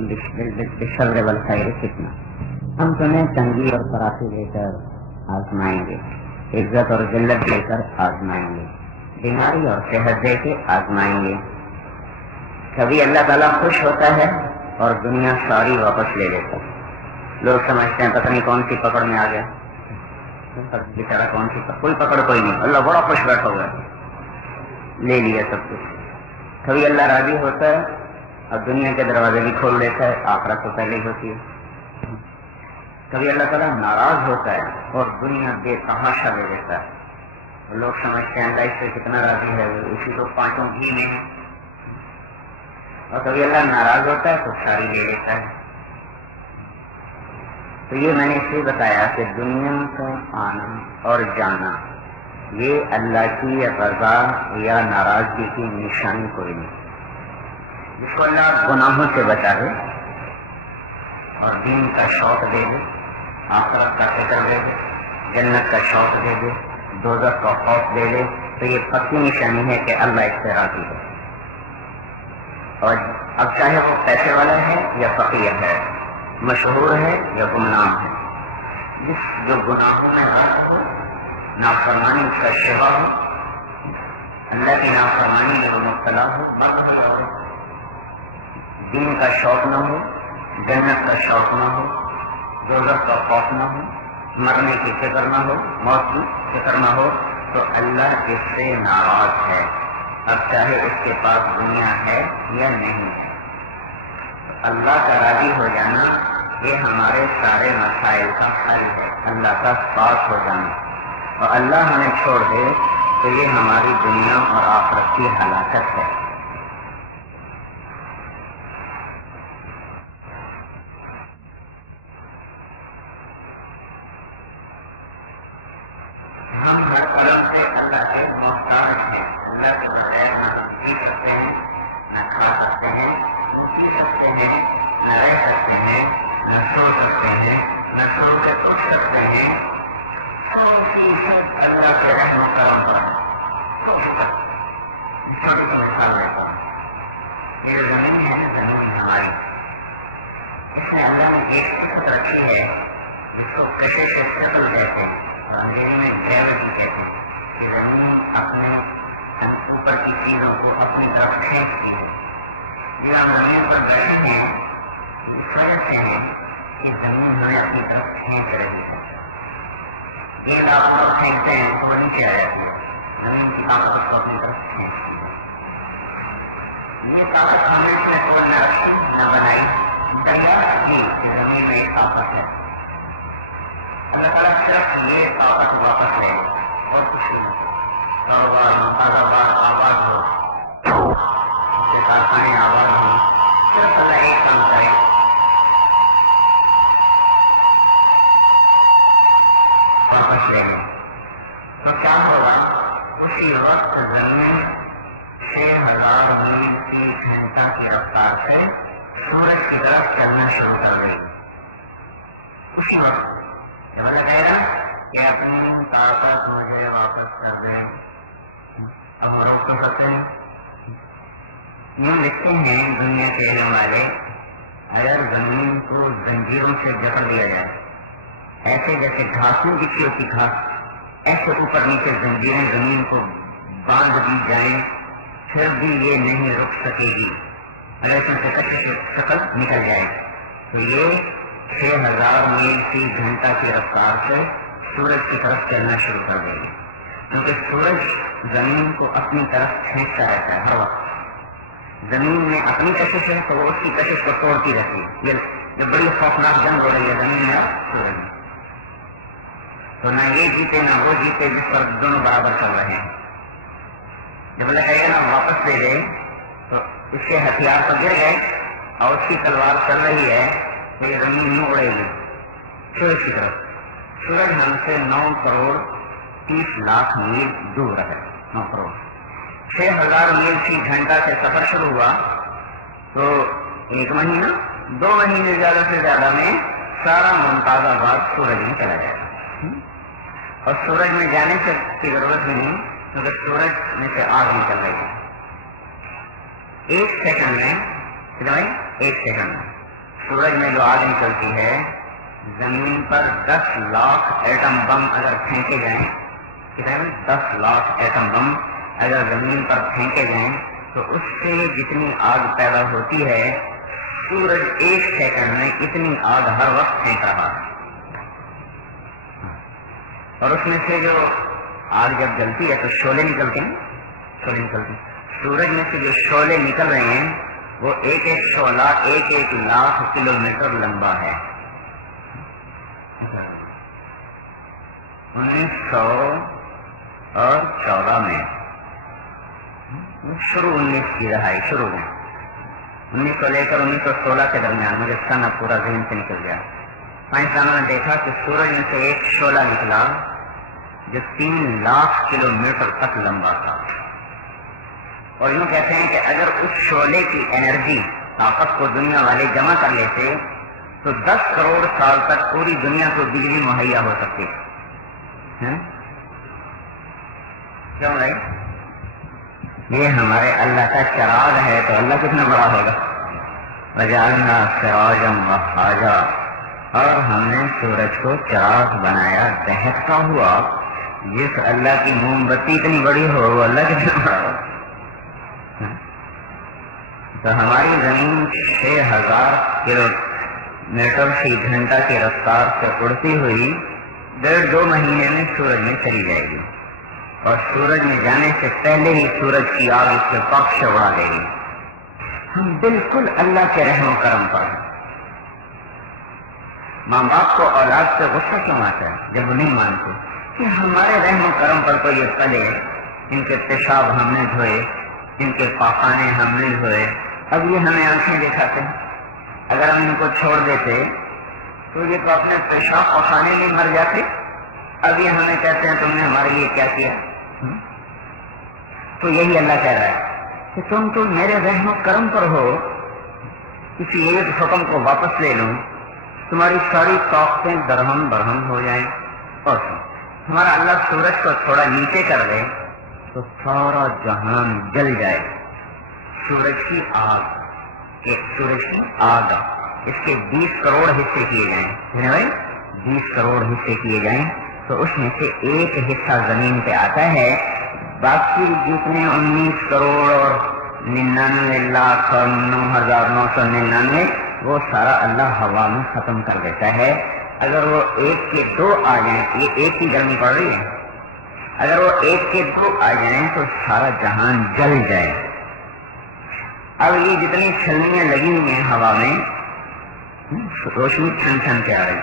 بالشر والخیر فتنہ، ہم تمہیں تنگی اور فراخی دے کر آزمائیں گے، عزت اور ذلت دے کر آزمائیں گے، بیماری اور صحت دے کے آزمائیں گے۔ کبھی اللہ تعالیٰ خوش ہوتا ہے اور دنیا ساری واپس لے لیتا ہے۔ لوگ سمجھتے ہیں پتہ نہیں کون سی پکڑ میں آ گیا، بیچارہ کون سی کوئی پکڑ کوئی نہیں، اللہ بڑا خوش بیٹھا ہوا ہے، لے لیا سب کچھ۔ کبھی اللہ راضی ہوتا ہے اور دنیا کے دروازے بھی کھول دیتا ہے، آخرت تو پہلے ہی ہوتی ہے۔ کبھی اللہ تعالیٰ ناراض ہوتا ہے اور دنیا بے تحاشا لے دیتا ہے۔ لوگ سمجھتے ہیں اللہ اس سے کتنا راضی ہے، اسی کو پانچوں گھی میں ہے۔ اور کبھی اللہ ناراض ہوتا ہے تو ساری لے لیتا ہے۔ تو یہ میں نے اس لیے بتایا کہ دنیا کا آنا اور جانا یہ اللہ کی رضا یا ناراضگی کی نشانی کوئی نہیں۔ جس کو اللہ گناہوں سے بچا دے اور دین کا شوق دے دے، آخرت کا فکر دے دے، جنت کا شوق دے دے، دوزخ کا خوف دے دے، تو یہ پکی نشانی ہے کہ اللہ اس سے راضی ہے۔ اور اب چاہے وہ پیسے والا ہے یا فقیر ہے، مشہور ہے یا گمنام ہے، جس جو گناہوں میں غرق ہو، نافرمانی اس کا شبہ ہو، اللہ کی نافرمانی میں وہ مبتلا ہو، مبتلا ہو، دین کا شوق نہ ہو، جنت کا شوق نہ ہو، دوزخ کا خوف نہ ہو، مرنے کی فکر نہ ہو، موت کی فکر نہ ہو، تو اللہ اس سے ناراض ہے، اب چاہے اس کے پاس دنیا ہے یا نہیں ہے۔ اللہ کا راضی ہو جانا یہ ہمارے سارے مسائل کا حل ہے، اللہ کا پاس ہو جانا، اور اللہ ہمیں چھوڑ دے تو یہ ہماری دنیا اور آخرت کی ہلاکت ہے۔ ہم ہر طرف سے اللہ کے محتاج ہیں، اللہ کے بغیر نہ جی سکتے ہیں، نہ کھا سکتے ہیں، نہ پی سکتے ہیں، نہ رہ سکتے ہیں، نہ سو سکتے ہیں، نہ سو کے اٹھ سکتے ہیں۔ سب چیز اللہ کے رحم و کرم پر ہے۔ چھوٹی سی مثال دیتا ہوں، یہ زمین ہے، زمین ہماری، اس میں اللہ نے ایک صفت رکھی ہے جس کو کشش ثقل کہتے ہیں اور انگریزی میں گریوٹی کہتے ہیں، کہ زمین اپنے اوپر کی چیزوں کو اپنی طرف کھینچتی ہے۔ جو ہم زمین پر بیٹھے ہیں اس وجہ سے ہے کہ زمین ہمیں اپنی طرف کھینچ رہی ہے۔ ایک آپ کو پھینکتے ہیں تو وہ نیچے آ جاتی ہے، زمین کی طاقت کو اپنی طرف کھینچتی ہے۔ یہ طاقت ہم نے کوئی نہ رکھی نہ بنائی، دریا کی زمین میں ایک طاقت ہے، اللہ تعالیٰ صرف یہ طاقت واپس لے اور کچھ نہیں۔ کاروبار کاروبار آباد ہو، کارخانے آباد ہو، صرف اللہ ایک کام کرے، واپس لے لیں تو کیا ہوگا؟ اسی وقت زمین 6000 میل فی گھنٹہ کی رفتار سے سورج کی طرف چلنا شروع کر گئی۔ اسی وقت مطلب کہہ رہا کہ اپنی طاقت مجھے واپس کر دیں، اب ہم روک تو سکتے ہیں۔ یوں لکھتے ہیں دنیا کے علم والے، اگر زمین کو زنجیروں سے جکڑ دیا جائے، ایسے جیسے گھاسوں کی ہوتی گھاس، ایسے اوپر نیچے زنجیریں زمین کو باندھ دی جائیں، پھر بھی یہ نہیں رک سکے گی۔ اگر اس میں سے کشش شکل نکل جائے تو یہ 6000 میل فی گھنٹہ کی رفتار سے سورج کی طرف چلنا شروع کر دے گی، کیونکہ سورج زمین کو اپنی طرف کھینچتا رہتا ہے ہر وقت۔ زمین میں اپنی کشش ہے تو وہ اس کی کشش کو توڑتی رہتی ہے۔ یہ بڑی خوفناک جنگ ہو رہی ہے زمین میں اور سورج میں، تو نہ یہ جیتے نہ وہ جیتے، جس پر دونوں برابر چل رہے ہیں۔ جب اللہ کہے گا نا واپس لے لے، تو اس کے ہتھیار پر گر گئے اور اس کی تلوار چل رہی ہے تو یہ زمین یوں اڑے گی سورج کی طرف۔ سورج ہم سے 9 کروڑ 30 لاکھ میل دور ہے، 9 کروڑ 6000 میل فی گھنٹہ سے سفر شروع ہوا تو 1 مہینہ 2 مہینے زیادہ سے زیادہ میں سارا ممتاز آباد سورج میں چلا جائے گا، اور سورج میں جانے کی ضرورت بھی نہیں، کیونکہ سورج میں سے آگ نکل رہی ہے۔ 1 سیکنڈ میں 1 سیکنڈ میں سورج میں جو آگ نکلتی ہے، زمین پر 10 لاکھ ایٹم بم اگر پھینکے جائیں، 10 لاکھ ایٹم بم اگر زمین پر پھینکے جائیں تو اس سے جتنی آگ پیدا ہوتی ہے، سورج 1 سیکنڈ میں اتنی آگ ہر وقت پھینک رہا ہے۔ اور اس میں سے جو آگ جب جلتی ہے تو شعلے نکلتے ہیں، شعلے نکلتے ہیں۔ سورج میں سے جو شعلے نکل رہے ہیں وہ ایک ایک شعلہ 1 لاکھ کلومیٹر لمبا ہے۔ 1914 میں شروع 19 کی رہائی شروع میں 1900 لے کر 1916 کے درمیان، مجھے سن اب پورا ذہن سے نکل گیا۔ سائنسدانوں نے دیکھا کہ سورج میں سے ایک شعلہ نکلا جو 3 لاکھ کلومیٹر تک لمبا تھا، اور یوں کہتے ہیں کہ اگر اس شعلے کی انرجی طاقت کو دنیا والے جمع کر لیتے تو 10 کروڑ سال تک پوری دنیا کو بجلی مہیا ہو سکتی ہے۔ کیوں بھائی؟ یہ ہمارے اللہ کا چراغ ہے، تو اللہ کتنا بڑا ہوگا۔ وجعلنا سراجا وہاجا، اور ہم نے سورج کو چراغ بنایا دہکتا ہوا۔ جس اللہ کی موم بتی اتنی بڑی ہو وہ اللہ کتنا بڑا ہو۔ تو ہماری زمین 6000 کلومیٹر فی گھنٹہ کی رفتار سے اڑتی ہوئی 1.5-2 مہینے میں سورج میں چلی جائے گی، اور سورج میں جانے سے پہلے ہی سورج کی آگ اس کے پاک سے اڑا دے گی۔ ہم بالکل اللہ کے رحم و کرم پر ہیں۔ ماں باپ کو اولاد سے غصہ کیوں آتا ہے جب وہ نہیں مانتے کہ ہمارے رحم و کرم پر تو یہ پلے، ان کے پیشاب ہم نے دھوئے، ان کے پاخانے ہم نے دھوئے، اب یہ ہمیں آنکھیں دکھاتے ہیں۔ اگر ہم ان کو چھوڑ دیتے تو یہ تو اپنے پیشاب پاخانے میں مر جاتے، اب یہ ہمیں کہتے ہیں تم نے ہمارے لیے کیا کیا۔ تو یہی اللہ کہہ رہا ہے کہ تم تو میرے رحم و کرم پر ہو، کسی ایک حکم کو واپس لے لوں، تمہاری ساری طاقتیں درہم برہم ہو جائیں، اور ہمارا اللہ سورج کو تھوڑا نیچے کر دے تو سارا جہان جل جائے۔ سورج کی آگ اس کے 20 کروڑ حصے کیے جائیں، بھائی 20 کروڑ حصے کیے جائیں تو اس میں سے ایک حصہ زمین پہ آتا ہے، باقی جتنے 19 کروڑ اور 99 لاکھ اور 9,999 وہ سارا اللہ ہوا میں ختم کر دیتا ہے۔ اگر وہ 1 کے 2 آ جائیں، یہ 1 کی گرمی پڑ رہی ہے، اگر وہ 1 کے 2 آ جائیں تو سارا جہان جل جائے۔ اب یہ جتنی چھلنیاں لگی ہوئی ہیں ہوا میں، روشنی چھن چھن کے آ رہی،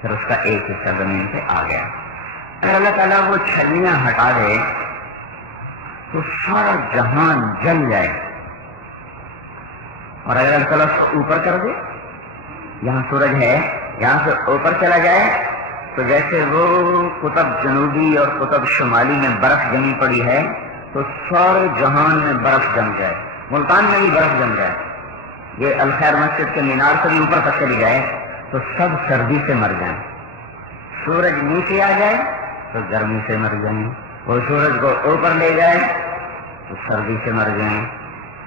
پھر اس کا ایک حصہ زمین پہ آ گیا۔ اگر اللہ تعالیٰ وہ چھلنیاں ہٹا دے تو سارا جہان جل جائے، اور اگر اللہ تعالیٰ اس کو اوپر کر دے، یہاں سورج ہے یہاں سے اوپر چلا جائے تو جیسے وہ قطب جنوبی اور قطب شمالی میں برف جمی پڑی ہے تو سارے جہان میں برف جم جائے، ملتان میں بھی برف جم جائے، یہ الخیر مسجد کے مینار سے بھی اوپر تک چلی جائے تو سب سردی سے مر جائیں۔ سورج نیچے آ جائے تو گرمی سے مر جائیں، اور سورج کو اوپر لے جائے تو سردی سے مر جائیں۔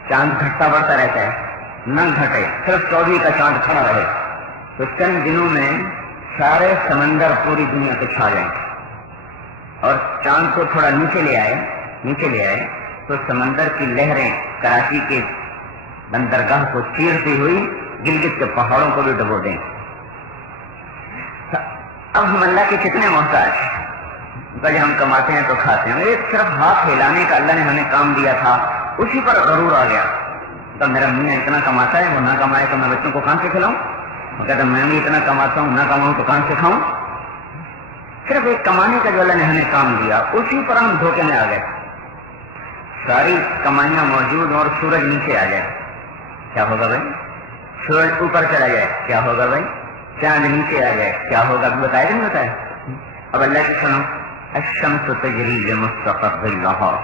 چاند گھٹتا بڑھتا رہتا ہے، نہ گھٹے، صرف 24 کا چاند کھڑا رہے تو چند دنوں میں سارے سمندر پوری دنیا پہ چھا جائیں، اور چاند کو تھوڑا نیچے لے آئے تو سمندر کی لہریں کراچی کے بندرگاہ کو چیرتی ہوئی گلگت کے پہاڑوں کو بھی ڈبو دیں۔ اب ہم اللہ کے کتنے محتاج، جب ہم کماتے ہیں تو کھاتے ہیں، ایک صرف ہاتھ ہلانے کا اللہ نے ہمیں کام دیا تھا، اسی پر غرور آ گیا۔ تو میرا میاں اتنا کماتا ہے، وہ نہ کمائے تو میں بچوں کو کہاں سے کھلاؤں، وہ کہتا میں بھی اتنا کماتا ہوں، نہ کماؤں تو کہاں سے کھاؤں۔ صرف ایک کمانے کا جو اللہ نے ہمیں کام دیا اسی پر ہم دھوکے میں آ گئے۔ ساری کمائیاں موجود اور سورج نیچے آ جائے کیا ہوگا بھائی؟ سورج اوپر چلا جائے کیا ہوگا بھائی؟ چاند نیچے آ جائے کیا ہوگا؟ بتایا نہیں بتایا؟ اب اللہ کی سنو، الشمس تجری لمستقر لها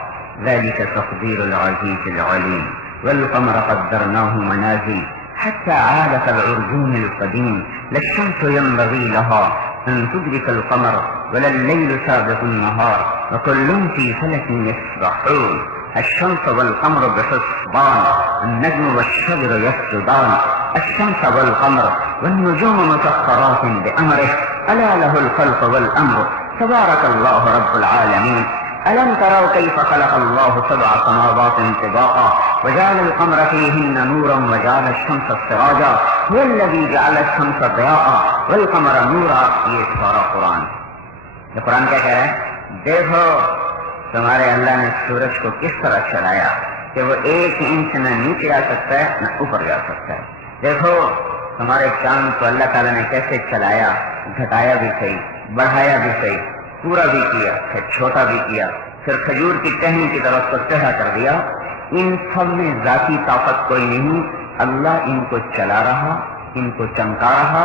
ذلك تقدير العزيز العليم والقمر قدرناه منازل حتى عاد كالعرجون القديم لا الشمس ينبغي لها أن تدرك القمر ولا الليل سابق النهار وكل في فلك يسبحون الشمس والقمر بحسبان النجم والشجر يسجدان الشمس والقمر والنجوم مسخرات بأمره ألا له الخلق والأمر تبارك الله رب العالمين ألم تروا كيف خلق الله 7 سماوات طباقا وجعل القمر فيهن نورا وجعل الشمس سراجا هو الذي جعل الشمس ضياء والقمر نورا. یہ سارا قرآن. یہ قرآن کیا کہہ رہا ہے؟ دیکھو تمہارے اللہ نے سورج کو کس طرح چلایا کہ وہ 1 انچ نہ نیچے آ سکتا ہے نہ اوپر جا سکتا ہے. دیکھو تمہارے چاند کو اللہ تعالیٰ نے کیسے چلایا، گھٹایا بھی صحیح، بڑھایا بھی صحیح، پورا بھی کیا، پھر چھوٹا بھی کیا، پھر کھجور کی ٹہنی کی طرف کو ٹیڑھا کر دیا. ان سب میں ذاتی طاقت کوئی نہیں. اللہ ان کو چلا رہا، ان کو چمکا رہا،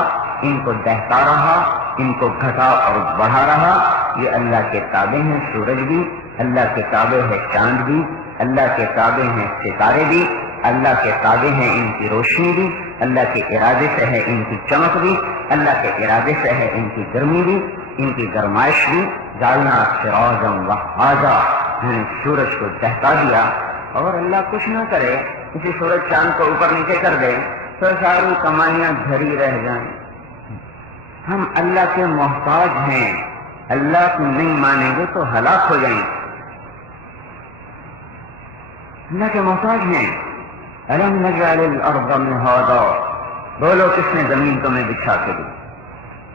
ان کو دہتا رہا، ان کو گھٹا اور بڑھا رہا. یہ اللہ کے تابع ہیں سورج بھی، اللہ کے تابع ہے چاند بھی، اللہ کے تابع ہیں ستارے بھی، اللہ کے تابع ہیں ان کی روشنی بھی، اللہ کے ارادے سے ہے ان کی چمک بھی، اللہ کے ارادے سے ہے ان کی گرمی بھی، ان کی گرمائش بھی. جعلنا سراجا وہاجا، سورج کو دہتا دیا. اور اللہ کچھ نہ کرے، کسی سورج چاند کو اوپر نیچے کر دے تو ساری کمائیاں دھری رہ جائیں. ہم اللہ کے محتاج ہیں، اللہ کو نہیں مانیں گے تو ہلاک ہو جائیں. اللہ کے محتاج ہیں. الم نجعل الارض مہادا، بولو کس نے زمین تمہیں بچھا کے دی؟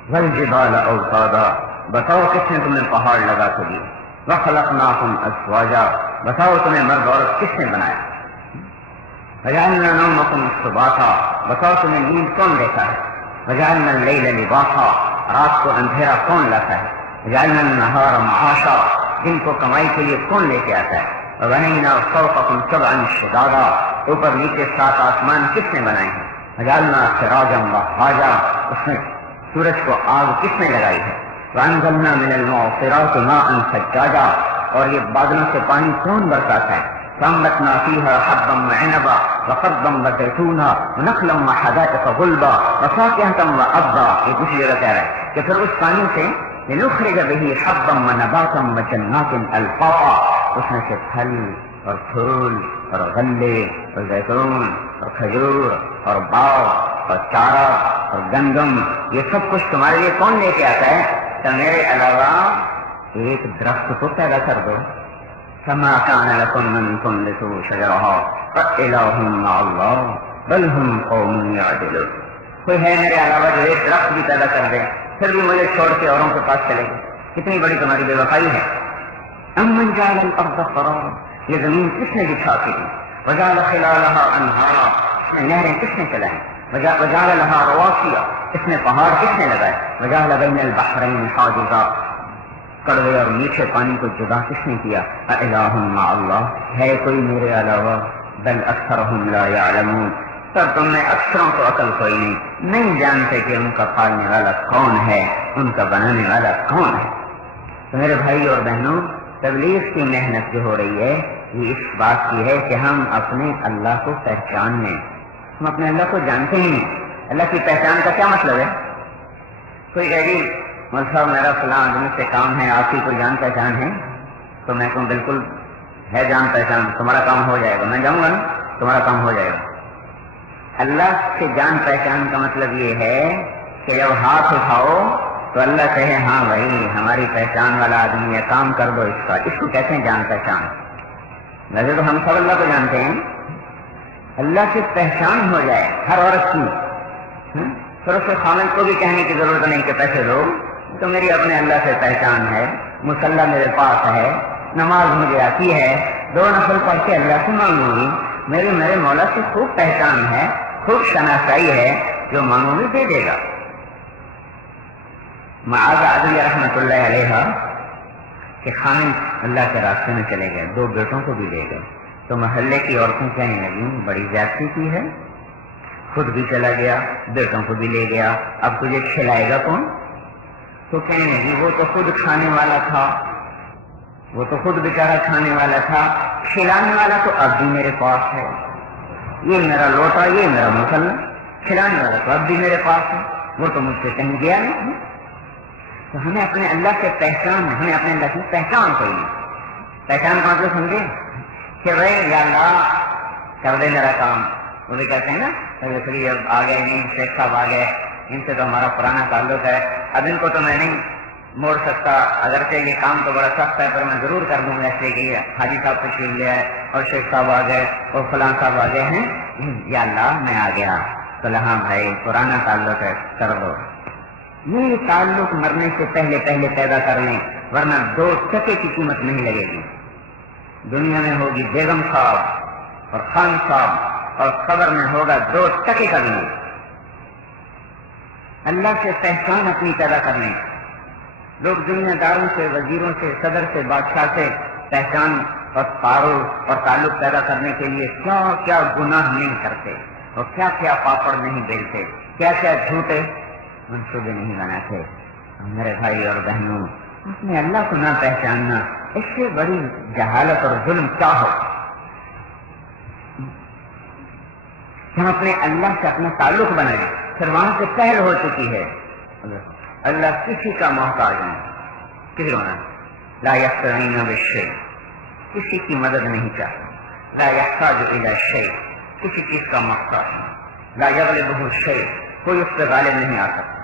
والجبال اوتادا، بتاؤ کس نے تمہیں پہاڑ لگا کے دی؟ وخلقناکم ازواجا، بتاؤ تمہیں مرد عورت کس نے بنایا؟ وجعلنا نومکم سباتا، بتاؤ تمہیں نیند کون دیتا ہے؟ وجعلنا اللیل لباسا، رات کو اندھیرا کون لاتا ہے؟ وجعلنا النہار معاشا، دن کو کمائی کے لیے کون لے کے آتا ہے؟ وبنینا فوقکم سبعا شدادا، اوپر نیچے 7 آسمان کس نے بنائے ہیں؟ وجعلنا سراجا وہاجا، اس میں سورج کو آگ کس نے لگائی ہے؟ وانزلنا من المعصرات ماء ثجاجا، اور یہ بادلوں سے پانی کون برساتا ہے؟ فانبتنا فيها حبا وعنبا وقضبا وزيتونا ونخلا وحدائق غلبا وفاكهة وأبا. یہ دوسری جگہ کہہ رہا ہے کہ پھر اس پانی سے لنخرج به حبا ونباتا وجنات الفافا، اس میں سے پھل اور پھول اور غلے اور زیتون اور کھجور اور باغ اور چارہ اور گندم، یہ سب کچھ تمہارے لیے کون لے کے آتا ہے؟ تو میرے علاوہ ایک درخت کو پیدا کر دو. فما كان لكم من تنبتوا شجرها فإله مع الله بل هم قوم يعدلون. کوئی ہے میرے علاوہ جو ایک درخت بھی پیدا کر دے پھر بھی مجھے چھوڑ کے اوروں کے پاس چلے گا؟ کتنی بڑی تمہاری بے وفائی ہے. امن جعل الارض قرارا، یہ زمین کس نے بچھا کے دی؟ وجعل خلالها انہارا، اس میں نہریں کس نے چلائیں؟ وجعل لها رواسیا، اس میں پہاڑ کس نے لگائے؟ وجعل بین البحرین حاجزا، کڑوے اور میٹھے پانی کو جدا کس نے کیا؟ اِلٰہٌ مع اللہ، ہے کوئی میرے علاوہ؟ بل اکثرهم لا يعلمون، پر تم میں اکثروں کو عقل کوئی نہیں جانتے کہ ان کا پالنے والا کون ہے، ان کا بنانے والا کون ہے. تو میرے بھائی اور بہنوں، تبلیغ کی محنت جو ہو رہی ہے یہ اس بات کی ہے کہ ہم اپنے اللہ کو پہچان لیں. ہم اپنے اللہ کو جانتے ہی نہیں. اللہ کی پہچان کا کیا مطلب ہے؟ کوئی کہے گی مول صاحب میرا فلاں آدمی سے کام ہے، آپ کی کوئی جان پہچان ہے؟ تو میں کہوں بالکل ہے جان پہچان، تمہارا کام ہو جائے گا. میں جاؤں گا نا، تمہارا کام ہو جائے گا. اللہ سے جان پہچان کا مطلب یہ ہے کہ جب ہاتھ اٹھاؤ تو اللہ کہے ہاں بھائی ہماری پہچان والا آدمی ہے، کام کر دو اس کا. اس کو کہتے ہیں جان پہچان. ویسے تو ہم سب اللہ کو جانتے ہیں. اللہ سے پہچان ہو جائے ہر عورت کی، پھر اس خامد کو بھی کہنے کی ضرورت نہیں کہ پیسے دو، تو میری اپنے اللہ سے پہچان ہے. مصلی میرے پاس ہے، نماز مجھے آتی ہے، 2 نفل پڑھ کے اللہ سے مانگوں گی. میرے مولا سے خوب پہچان ہے، خوب شناسائی ہے، جو مانگوں گی دے دے گا. معاذ عدویہ رحمۃ اللہ علیہ کہ خامد اللہ کے راستے میں چلے گئے، 2 بیٹوں کو بھی لے گئے. تو محلے کی عورتیں کہنے لگیں بڑی زیادتی کی ہے، خود بھی چلا گیا، بیٹوں کو بھی لے گیا، اب تجھے کھلائے گا کون؟ تو کہنے لگی وہ تو خود کھانے والا تھا، وہ تو خود بیچارہ کھانے والا تھا، کھلانے والا تو اب بھی میرے پاس ہے. یہ میرا لوٹا، یہ میرا مسلح، کھلانے والا تو اب بھی میرے پاس ہے، وہ تو مجھ سے کہیں گیا نہیں. تو ہمیں اپنے اللہ سے پہچان، ہمیں اپنے اللہ کی پہچان کوئی نہیں. پہچان کا مطلب سمجھے کہ بھائی یا اللہ کر دے میرا کام، وہ بھی کہتے ہیں نا سید اب آ گئے نہیں، شیخ صاحب آ گئے، ان سے تو ہمارا پرانا تعلق ہے، اب ان کو تو میں نہیں موڑ سکتا، اگرچہ یہ کام تو بڑا سخت ہے پر میں ضرور کر دوں گا، اس لیے کہ حاجی صاحب تشریف لے آئے اور شیخ صاحب آ گئے اور فلاں صاحب آ گئے ہیں، یا اللہ میں آ گیا تو ہاں بھائی پرانا تعلق ہے کر دو۔ یہ تعلق مرنے سے پہلے پہلے پیدا کر لیں، ورنہ 2 ٹکے کی قیمت نہیں لگے گی۔ دنیا میں ہوگی بیگم صاحب اور خان صاحب اور قبر میں ہوگا 2 ٹکے کا بھی۔ اللہ سے پہچان اپنی پیدا کر لیں۔ لوگ دنیا داروں سے، وزیروں سے، صدر سے، بادشاہ سے پہچان اور تعارف اور تعلق پیدا کرنے کے لیے کیا کیا گناہ نہیں کرتے اور کیا کیا پاپڑ نہیں بیلتے، کیا کیا جھوٹے منصوبے نہیں بناتے۔ میرے بھائی اور بہنوں، اپنے اللہ کو نہ پہچاننا اس سے بڑی جہالت اور ظلم کیا ہو۔ ہم اپنے اللہ سے اپنا تعلق بنائیں، پھر وہاں سے پہل ہو چکی ہے۔ اللہ کسی کا محتاج نہیں، کسی ہونا لا یستعین بالشیء، کسی کی مدد نہیں چاہتا، لا یحتاج الی الشیء، کسی چیز کا محتاج نہیں، لا یغلبہ الشیء، کوئی اس پہ غالب نہیں آ سکتا،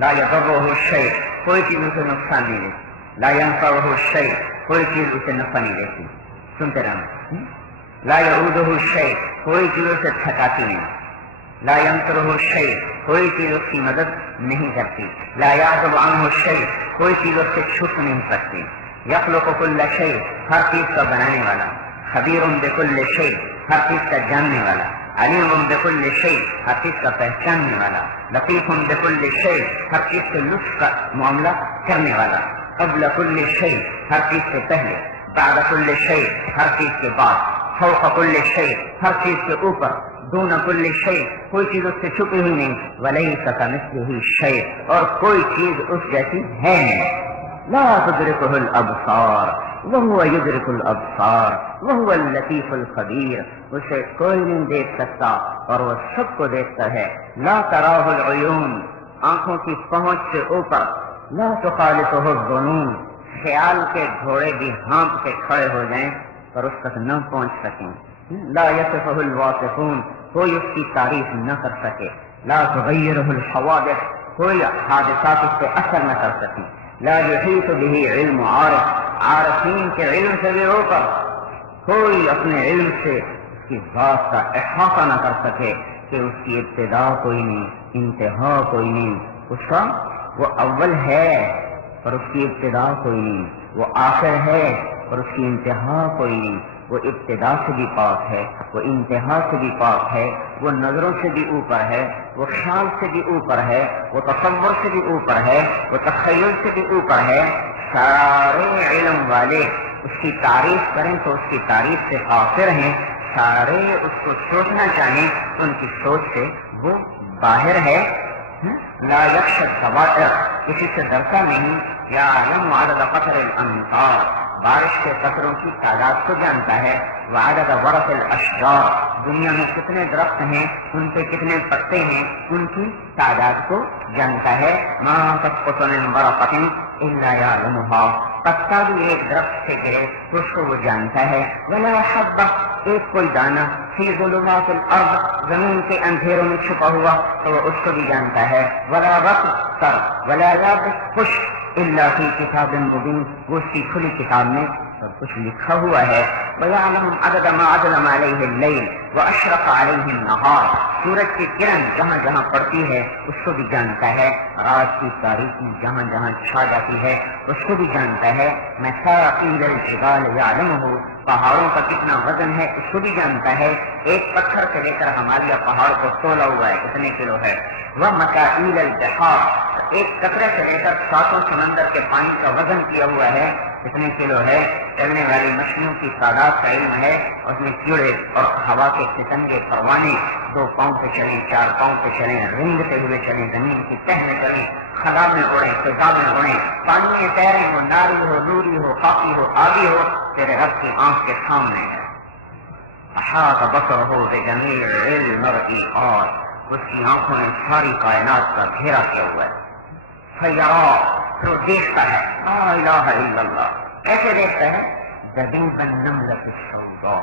لا یضرہ الشیء، کوئی چیز اسے نقصان نہیں دیتی، لا ینفعہ الشیء، کوئی چیز اسے نفع نہیں دیتی۔ سنتے رہنا، لا یعودہ الشیء، کوئی چیز اسے تھکاتی نہیں، لا ینصرہ الشیء، کوئی چیز اس کی مدد نہیں کرتی، لا یعزب عنہ الشیء، کوئی چیز اس سے چھٹ نہیں سکتی، یخلق کل شیء، ہر چیز کا بنانے والا، خبیر بکل شیء، ہر چیز کا جاننے والا، علیم بکل شیء، ہر چیز کا پہچاننے والا، لطیف بکل شیء، ہر چیز سے لطف کا معاملہ کرنے والا، قبل کل شیء، ہر چیز سے پہلے، بعد کل شیء، ہر چیز کے بعد، فوق کل شیء، ہر چیز کے اوپر، دون کل شیء، کوئی چیز اس سے چھپی ہوئی نہیں، ولیس کمثلہ شیء، اور کوئی چیز اس جیسی ہے نہیں، لا تدرکہ الابصار وہو یدرک الابصار وہو اللطیف الخبیر، اسے کوئی نہیں دیکھ سکتا اور وہ سب کو دیکھتا ہے، لا تراہ العیون، آنکھوں کی پہنچ سے اوپر، لا تخالطہ الظنون، خیال کے گھوڑے بھی ہانپ کے کھڑے ہو جائیں پر اس تک نہ پہنچ سکیں، لا یصفہ الواصفون، کوئی اس کی تعریف نہ کر سکے، لا تغیرہ الحوادث، کوئی حادثات اس پہ اثر نہ کر سکیں، لا یحیط بہ علم عارف، عارفین کے علم سے بھی اوپر، کوئی اپنے علم سے اس کی ذات کا احاطہ نہ کر سکے کہ اس کی ابتدا کوئی نہیں، انتہا کوئی نہیں، اس کا وہ اول ہے اور اس کی ابتدا کوئی نہیں، وہ آخر ہے اور اس کی انتہا کوئی نہیں، وہ ابتدا سے بھی پاک ہے، وہ انتہا سے بھی پاک ہے، وہ نظروں سے بھی اوپر ہے، وہ خیال سے بھی اوپر ہے، وہ تصور سے بھی اوپر ہے، وہ تخیل سے بھی اوپر ہے۔ سارے علم والے اس کی تعریف کریں تو اس کی تعریف سے قاصر ہیں، سارے اس کو سوچنا چاہیں تو ان کی سوچ سے وہ باہر ہے۔ لا یخشى الضوائر، کسی سے ڈرتا نہیں، یعلم عدد قطر الامطار، بارش کے قطروں کی تعداد کو جانتا ہے، وعدد ورق الاشجار، دنیا میں کتنے درخت ہیں، ان پہ کتنے پتے ہیں، ان کی تعداد کو جانتا ہے۔ ما تسقط من ورقۃ الا یعلمها، پتا بھی ایک درخت سے گرے تو اس کو وہ جانتا ہے، ولا حبہ، ایک کوئی دانہ فی ظلمات الارض، زمین کے اندھیروں میں چھپا ہوا تو وہ اس کو بھی جانتا ہے، ولا رطب تر ولا یابس خشک الا فی کتاب مبین، وہ اس کی کھلی کتاب میں سب کچھ لکھا ہوا ہے۔ وَيَعْلَمُ عَدَدَ مَا أَظْلَمَ عَلَيْهِ اللَّيْلِ وَأَشْرَقَ عَلَيْهِ النَّهَارِ، سورج کی کرن جہاں جہاں پڑتی ہے اس کو بھی جانتا ہے، رات کی تاریکی جہاں جہاں چھا جاتی ہے اس کو بھی جانتا ہے۔ مَثَاقِيلَ الْجِبَالِ يَعْلَمُهُ، پہاڑوں کا کتنا وزن ہے اس کو بھی جانتا ہے، ایک پتھر سے لے کر ہمالیہ پہاڑ کو تولا ہوا ہے کتنے کلو ہے۔ وَمَكَائِلَ الْبِحَارِ، ایک قطرے سے لے کر 7 سمندر کے پانی کا وزن کیا ہوا ہے کتنے کلو ہے۔ چلنے والی مچھلیوں کی تعداد کا علم ہے، اس میں کیڑے اور ہوا کے ستنگے پروانے 2 پاؤں پہ چلیں، 4 پاؤں پہ چلیں، رنگتے ہوئے چلیں، زمین کی تہ میں چلیں، خلا میں اڑیں، فضا میں اڑیں، پانی میں تیریں، وہ ناری ہو، نوری ہو، خاکی ہو، آبی ہو، تیرے رب کی آنکھ کے سامنے ہے۔ احاط بصرہ بجمیع المرء، اور اس کی آنکھوں نے ساری کائنات کا گھیرا کیا ہوا ہے۔ فیرا، تو دیکھتا ہے، لا الہ الا اللہ، کیسے دیکھتا ہے؟ دبیب النملۃ السوداء،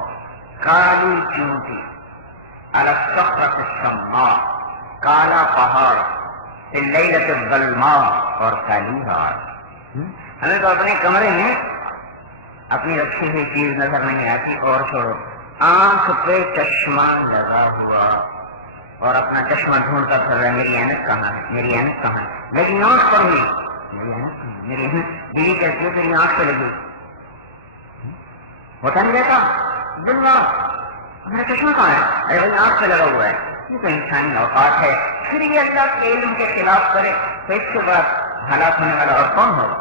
کالی چیونٹی، علی الصخرۃ السماء، کالا پہاڑ، فی اللیلۃ الظلماء، اور کالی رات۔ ہمیں تو اپنے کمرے میں اپنی رکھی ہوئی چیز نظر نہیں آتی، اور چھوڑو آنکھ پہ چشمہ لگا ہوا اور اپنا چشمہ ڈھونڈتا پھر رہا ہے، میری اینک کہاں ہے، میری اینک کہاں ہے، میری آنکھ پر ہوئی، میری اینک کہاں ہے، میری اینک، بیوی کہتی ہے تیری آنکھ پہ لگی، ہوتا نہیں رہتا دن رات میرا چشمہ کہاں ہے، ارے بھائی آنکھ پہ لگا ہوا ہے۔ یہ تو انسانی اوقات ہے، پھر یہ اللہ کے علم کے خلاف کرے تو اس کے بعد ہلاک ہونے والا اور کون ہوگا؟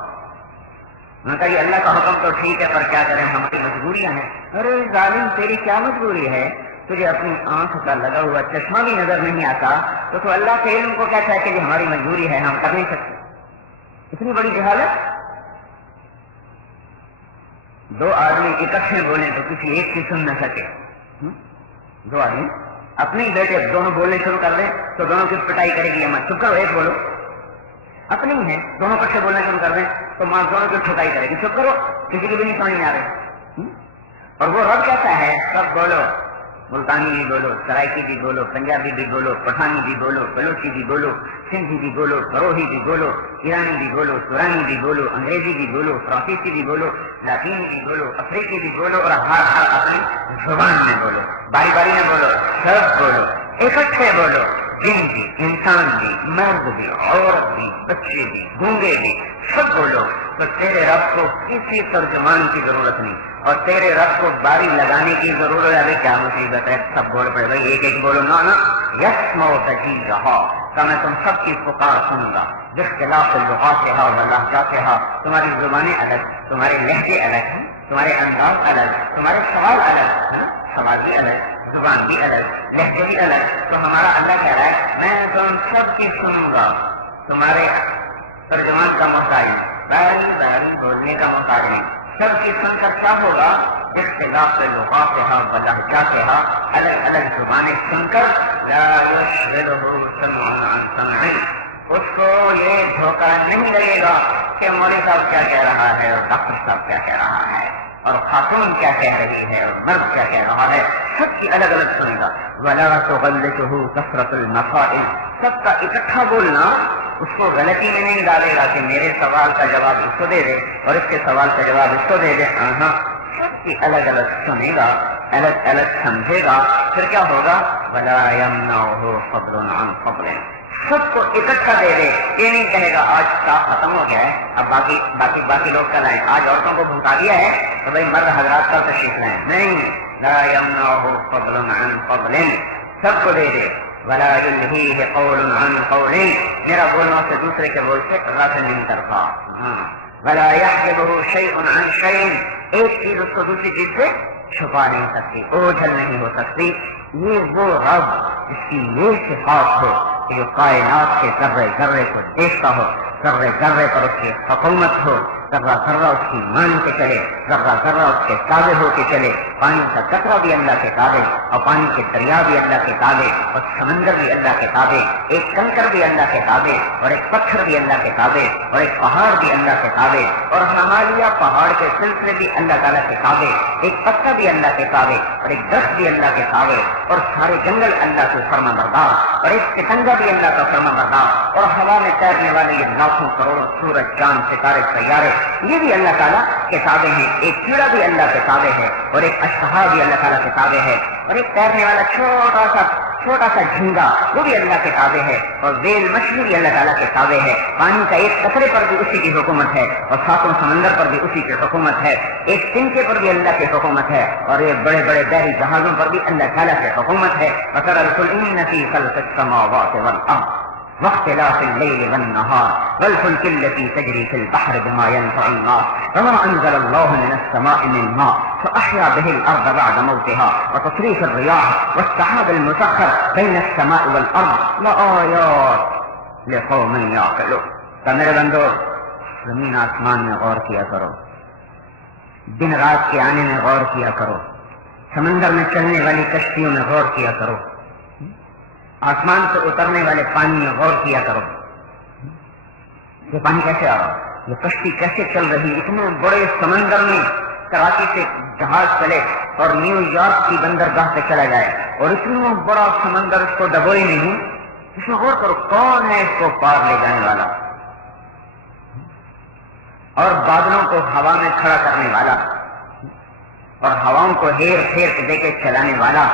میں کہا یہ اللہ کا حکم تو ٹھیک ہے، پر کیا کریں ہماری مجبوریاں ہیں۔ ارے ظالم تیری کیا مجبوری ہے، تجھے اپنی آنکھ کا لگا ہوا چشمہ بھی نظر نہیں آتا تو اللہ کے علم کو کہتا ہے کہ یہ ہماری مجبوری ہے، ہم کر نہیں سکتے۔ اتنی بڑی جہالت۔ دو آدمی اکٹھے بولیں تو کسی ایک کی سن نہ سکے، دو آدمی اپنے ہی بیٹے دونوں بولنے شروع کر دیں تو دونوں کی پٹائی کرے گی، مت چپ کرو ایک بولو، اپنے ہی ہیں دونوں کٹھے بولنا شروع کر دیں تو ماں دونوں کی ٹھکائی کرے گی، چپ کرو کسی کی بھی نہیں سمجھ میں آ رہے۔ اور وہ رب کہتا ہے سب بولو، ملتانی بھی بولو، سرائکی بھی بولو، پنجابی بھی بولو، پٹھانی بھی بولو، بلوچی بھی بولو، سندھی بھی بولو، بروہی بھی بولو، ایرانی بھی بولو، سورانی بھی بولو، انگریزی بھی بولو، فرانسیسی بھی بولو، لاطینی بھی بولو، افریقی بھی بولو، اور ہر اپنی زبان میں بولو، باری باری میں بولو، سب بولو، اکٹھے بولو، جن بھی، انسان بھی، مرد بھی، عورت بھی، بچے بھی، گونگے بھی، سب بولو، تو تیرے رب کو کسی ترجمان کی ضرورت نہیں، اور تیرے رب کو باری لگانے کی ضرورت ہے۔ ابھی کیا مصیبت ہے، سب بول پڑے بھائی ایک ایک بولو، نہ یسمع دجی رہا کہ میں تم سب کی پکار سنوں گا، باختلاف لغاتھا و لہجاتھا، تمہاری زبانیں الگ، تمہارے لہجے الگ ہیں، تمہارے انداز الگ، تمہارے سوال الگ، سوال بھی الگ، زبان بھی الگ، لہجے بھی الگ، تو ہمارا اللہ کہہ رہا ہے میں تم سب کی سنوں گا، تمہارے ترجمان کا محتاج، باری باری بولنے کا محتاج نہیں، سب کی سن کر کیا ہوگا، اختلاف لغاتھا و لہجاتھا، الگ الگ زبانیں سن کر لا یشغلہ سمع عن سمع، اس کو یہ دھوکہ نہیں لگے گا کہ مولوی صاحب کیا کہہ رہا ہے اور ڈاکٹر صاحب کیا کہہ رہا ہے اور خاتون کیا کہہ رہی ہے اور مرد کیا کہہ رہا ہے، سب کی الگ الگ سنے گا۔ ولا تغلطہ کثرۃ المسائل، سب کا اکٹھا بولنا اس کو غلطی میں نہیں ڈالے گا کہ میرے سوال کا جواب اس کو دے دے اور اس کے سوال کا جواب اس کو دے دے، ہاں سب کی الگ الگ سنے گا، الگ الگ سمجھے گا، پھر کیا ہوگا، ولا یمنعہ فضل عن فضل، سب کو اکٹھا دے دے، یہ نہیں کہے گا آج اسٹاف ختم ہو گیا ہے اب باقی لوگ کل آئے، آج عورتوں کو بھوکا دیا ہے تو بھائی مرد حضرات کل تشریف لائیں، نہیں، لا یمنعہ فضل عن فضل، سب کو دے دے، ولا یلہیہ قول عن قول، میرا بولنا سے دوسرے کے بول سے غافل نہیں کرتا، ولا یحجبہ شیء عن شیء، ایک چیز اس کو دوسری چیز سے چھپا نہیں سکتی، اوجھل نہیں ہو سکتی۔ یہ وہ رب جس کی یہ صفات ہو کہ جو کائنات کے ذرے ذرے کو دیکھتا ہو، ذرے ذرے پر اس کی حکومت ہو، ذرہ ذرہ اس کی مان کے چلے، ذرہ ذرہ اس کے تابع ہو کے چلے، پانی کا قطرہ بھی اللہ کے تابع اور پانی کے دریا بھی اللہ کے تابع اور سمندر بھی اللہ کے تابع، ایک کنکر بھی اللہ کے تابع اور ایک پتھر بھی اللہ کے تابع اور ایک پہاڑ بھی اللہ کے تابع اور ہمالیہ پہاڑ کے سلسلے بھی اللہ تعالیٰ کے تابع، ایک پتا بھی اللہ کے تابع اور ایک درخت بھی اللہ کے تابع اور سارے جنگل اللہ کے فرما بردار اور ایک پتنگا بھی اللہ کا فرما بردار اور ہوا میں تیرنے والے یہ لاکھوں کروڑوں سورج چاند ستارے سیارے یہ بھی اللہ تعالیٰ کے تابع ہیں، ایک کیڑا بھی اللہ کے تابع ہے اور ایک اشتہا بھی اللہ تعالیٰ کے تابع ہے اور ایک تیرنے والا چھوٹا سا جھینگا وہ بھی اللہ کے تابع ہے اور ویل مچھلی بھی اللہ تعالیٰ کے تابع ہے، پانی کا ایک قطرے پر بھی اسی کی حکومت ہے اور ساتوں سمندر پر بھی اسی کی حکومت ہے، ایک تنکے پر بھی اللہ کی حکومت ہے اور ایک بڑے بڑے بحری جہازوں پر بھی اللہ تعالیٰ کی حکومت ہے۔ وَتَرَى الْفُلْكَ فِي خَلْقِ السَّمَاوَاتِ وَالْأَرْضِ واختلاف الليل والنهار والفلك التي تجري في البحر بما ينفع الناس وما أنزل الله من السماء من ماء فأحيا به الأرض بعد موتها وتصريف الرياح والسحاب المسخر بين السماء والأرض لآيات لقوم يعقلون۔ تو میرے بندو زمین آسمان میں غور کیا کرو، دن رات کے آنے میں غور کیا کرو، سمندر میں چلنے والی کشتیوں میں غور کیا کرو، آسمان سے اترنے والے پانی میں غور کیا کرو، یہ پانی کیسے آ رہا، یہ کشتی کیسے چل رہی، اتنے بڑے سمندر میں کراچی سے جہاز چلے اور نیو یارک کی بندرگاہ سے چلا جائے اور اتنا بڑا سمندر اس کو ڈبوئے نہیں، اس میں غور کرو کون ہے اس کو پار لے جانے والا، اور بادلوں کو ہوا میں کھڑا کرنے والا اور ہواؤں کو ہیر پھیر کے دے کے چلانے والا،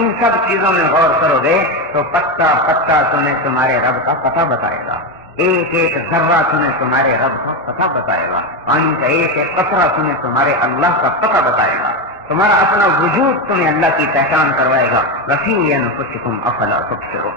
ان سب چیزوں میں غور کرو گے تو پتا پتا تمہیں تمہارے رب کا پتہ بتائے گا، ایک ایک ذرہ تمہیں تمہارے رب کا پتہ بتائے گا، پانی کا ایک ایک قطرہ تمہیں تمہارے اللہ کا پتہ بتائے گا، تمہارا اپنا وجود تمہیں اللہ کی پہچان کروائے گا۔ وفی انفسکم افلا تبصرون،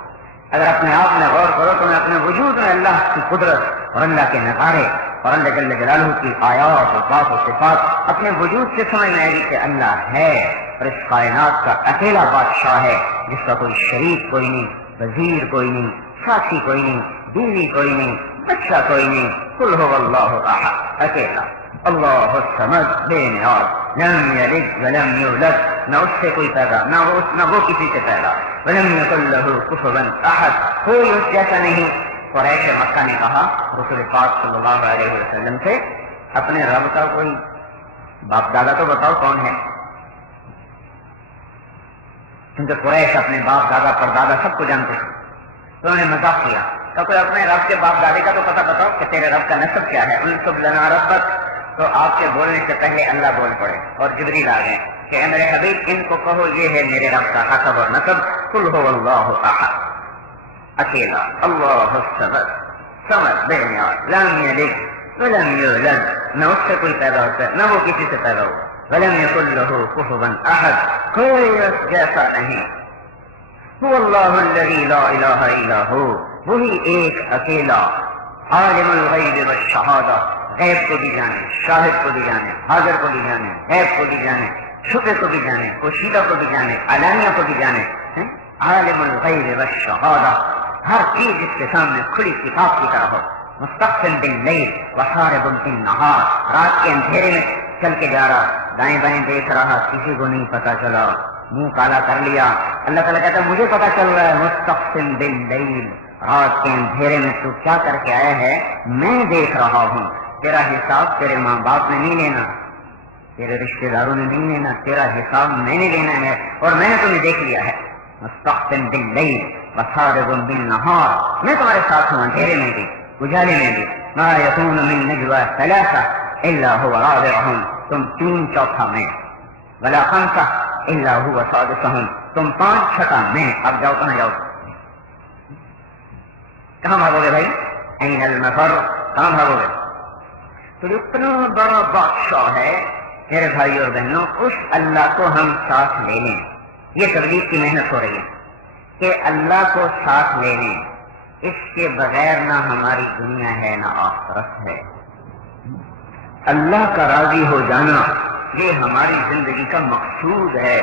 اگر اپنے آپ میں غور کرو تمہیں اپنے وجود میں اللہ کی قدرت اور اللہ کے نظارے اور اللہ جل جلالہ کی آیات اور ذات و صفات اپنے وجود سے سمجھ میں آئے گی کہ اللہ ہے اور اس کائنات کا اکیلا بادشاہ ہے جس کا کوئی شریک کوئی نہیں، وزیر کوئی نہیں، ساتھی کوئی نہیں، بیوی کوئی نہیں، بچہ کوئی نہیں، قل هو اللہ احد، اکیلا اللہ الصمد، بے نیاز، لم یلد ولم یولد، نہ اس سے کوئی پیدا نہ وہ کسی سے پیدا، ولم یکن لہ کفوا احد، کوئی اس جیسا نہیں۔ قریش مکہ نے کہا رسول پاک صلی اللہ علیہ وسلم سے اپنے رب کا کوئی باپ دادا تو بتاؤ کون ہے، کیونکہ قریش اپنے باپ دادا پر دادا سب کو جانتے تھے، تو انہوں نے مذاق کیا کہ کوئی اپنے رب کے باپ دادے کا تو پتہ بتاؤ کہ تیرے رب کا نسب کیا ہے، انسب لنا ربک، تو آپ کے بولنے سے پہلے اللہ بول پڑے اور جبریل آ گئے کہ اے میرے حبیب ان کو کہو یہ ہے میرے رب کا حسب اور نسب، قل هو اللہ احد، اکیلا اللہ الصمد، صمد بے نیاز، لم یلد ولم یولد، نہ اس سے کوئی پیدا ہوتا ہے نہ وہ کسی سے پیدا ہوا، ولم یکن لہ کفوا احد، کوئی اس جیسا نہیں، هو اللہ الذی لا الہ الا ہو، وہی ایک اکیلا، عالم الغیب والشہادہ، غیب کو بھی جانے، شاہد کو بھی جانے، حاضر کو بھی جانے، غیب کو بھی جانے، چھپے کو بھی جانے، پوشیدہ کو بھی جانے، علانیہ کو بھی جانے، عالم الغیب والشہادہ، ہر چیز اس کے سامنے کھلی کتاب کی طرح ہو، مستقبل باللیل وحارب بالنہار، رات کے اندھیرے میں چل کے جا رہا، دائیں بائیں دیکھ رہا، کسی کو نہیں پتا چلا، منہ کالا کر لیا، اللہ تعالیٰ کہتا ہے مجھے پتا چل رہا ہے، مستقبل باللیل، رات کے اندھیرے میں تو کیا کر کے آیا ہے میں دیکھ رہا ہوں، تیرا حساب تیرے ماں باپ نے نہیں لینا، تیرے رشتہ داروں نے نہیں لینا، تیرا حساب میں نے لینا ہے اور میں نے تمہیں دیکھ لیا ہے، مستقبل باللیل وسارب بالنہار، میں تمہارے ساتھ ہوں اندھیرے میں بھی اجالے میں بھی، ما یکون من نجوى ثلاثہ الا هو رابعهم، تم تین چوتھا میں، ولا خمسہ الا هو سادسهم، تم پانچ چھٹا میں، اب جاؤ کہاں جاؤ، کہاں بھاگو گے بھائی، این المفر، کہاں بھاگو گے، تو اتنا بڑا بادشاہ ہے میرے بھائی اور بہنوں، اس اللہ کو ہم ساتھ لے لیں، یہ تبلیغ کی محنت ہو رہی ہے کہ اللہ کو ساتھ لے لیں، اس کے بغیر نہ ہماری دنیا ہے نہ آخرت ہے، اللہ کا راضی ہو جانا یہ ہماری زندگی کا مقصود ہے،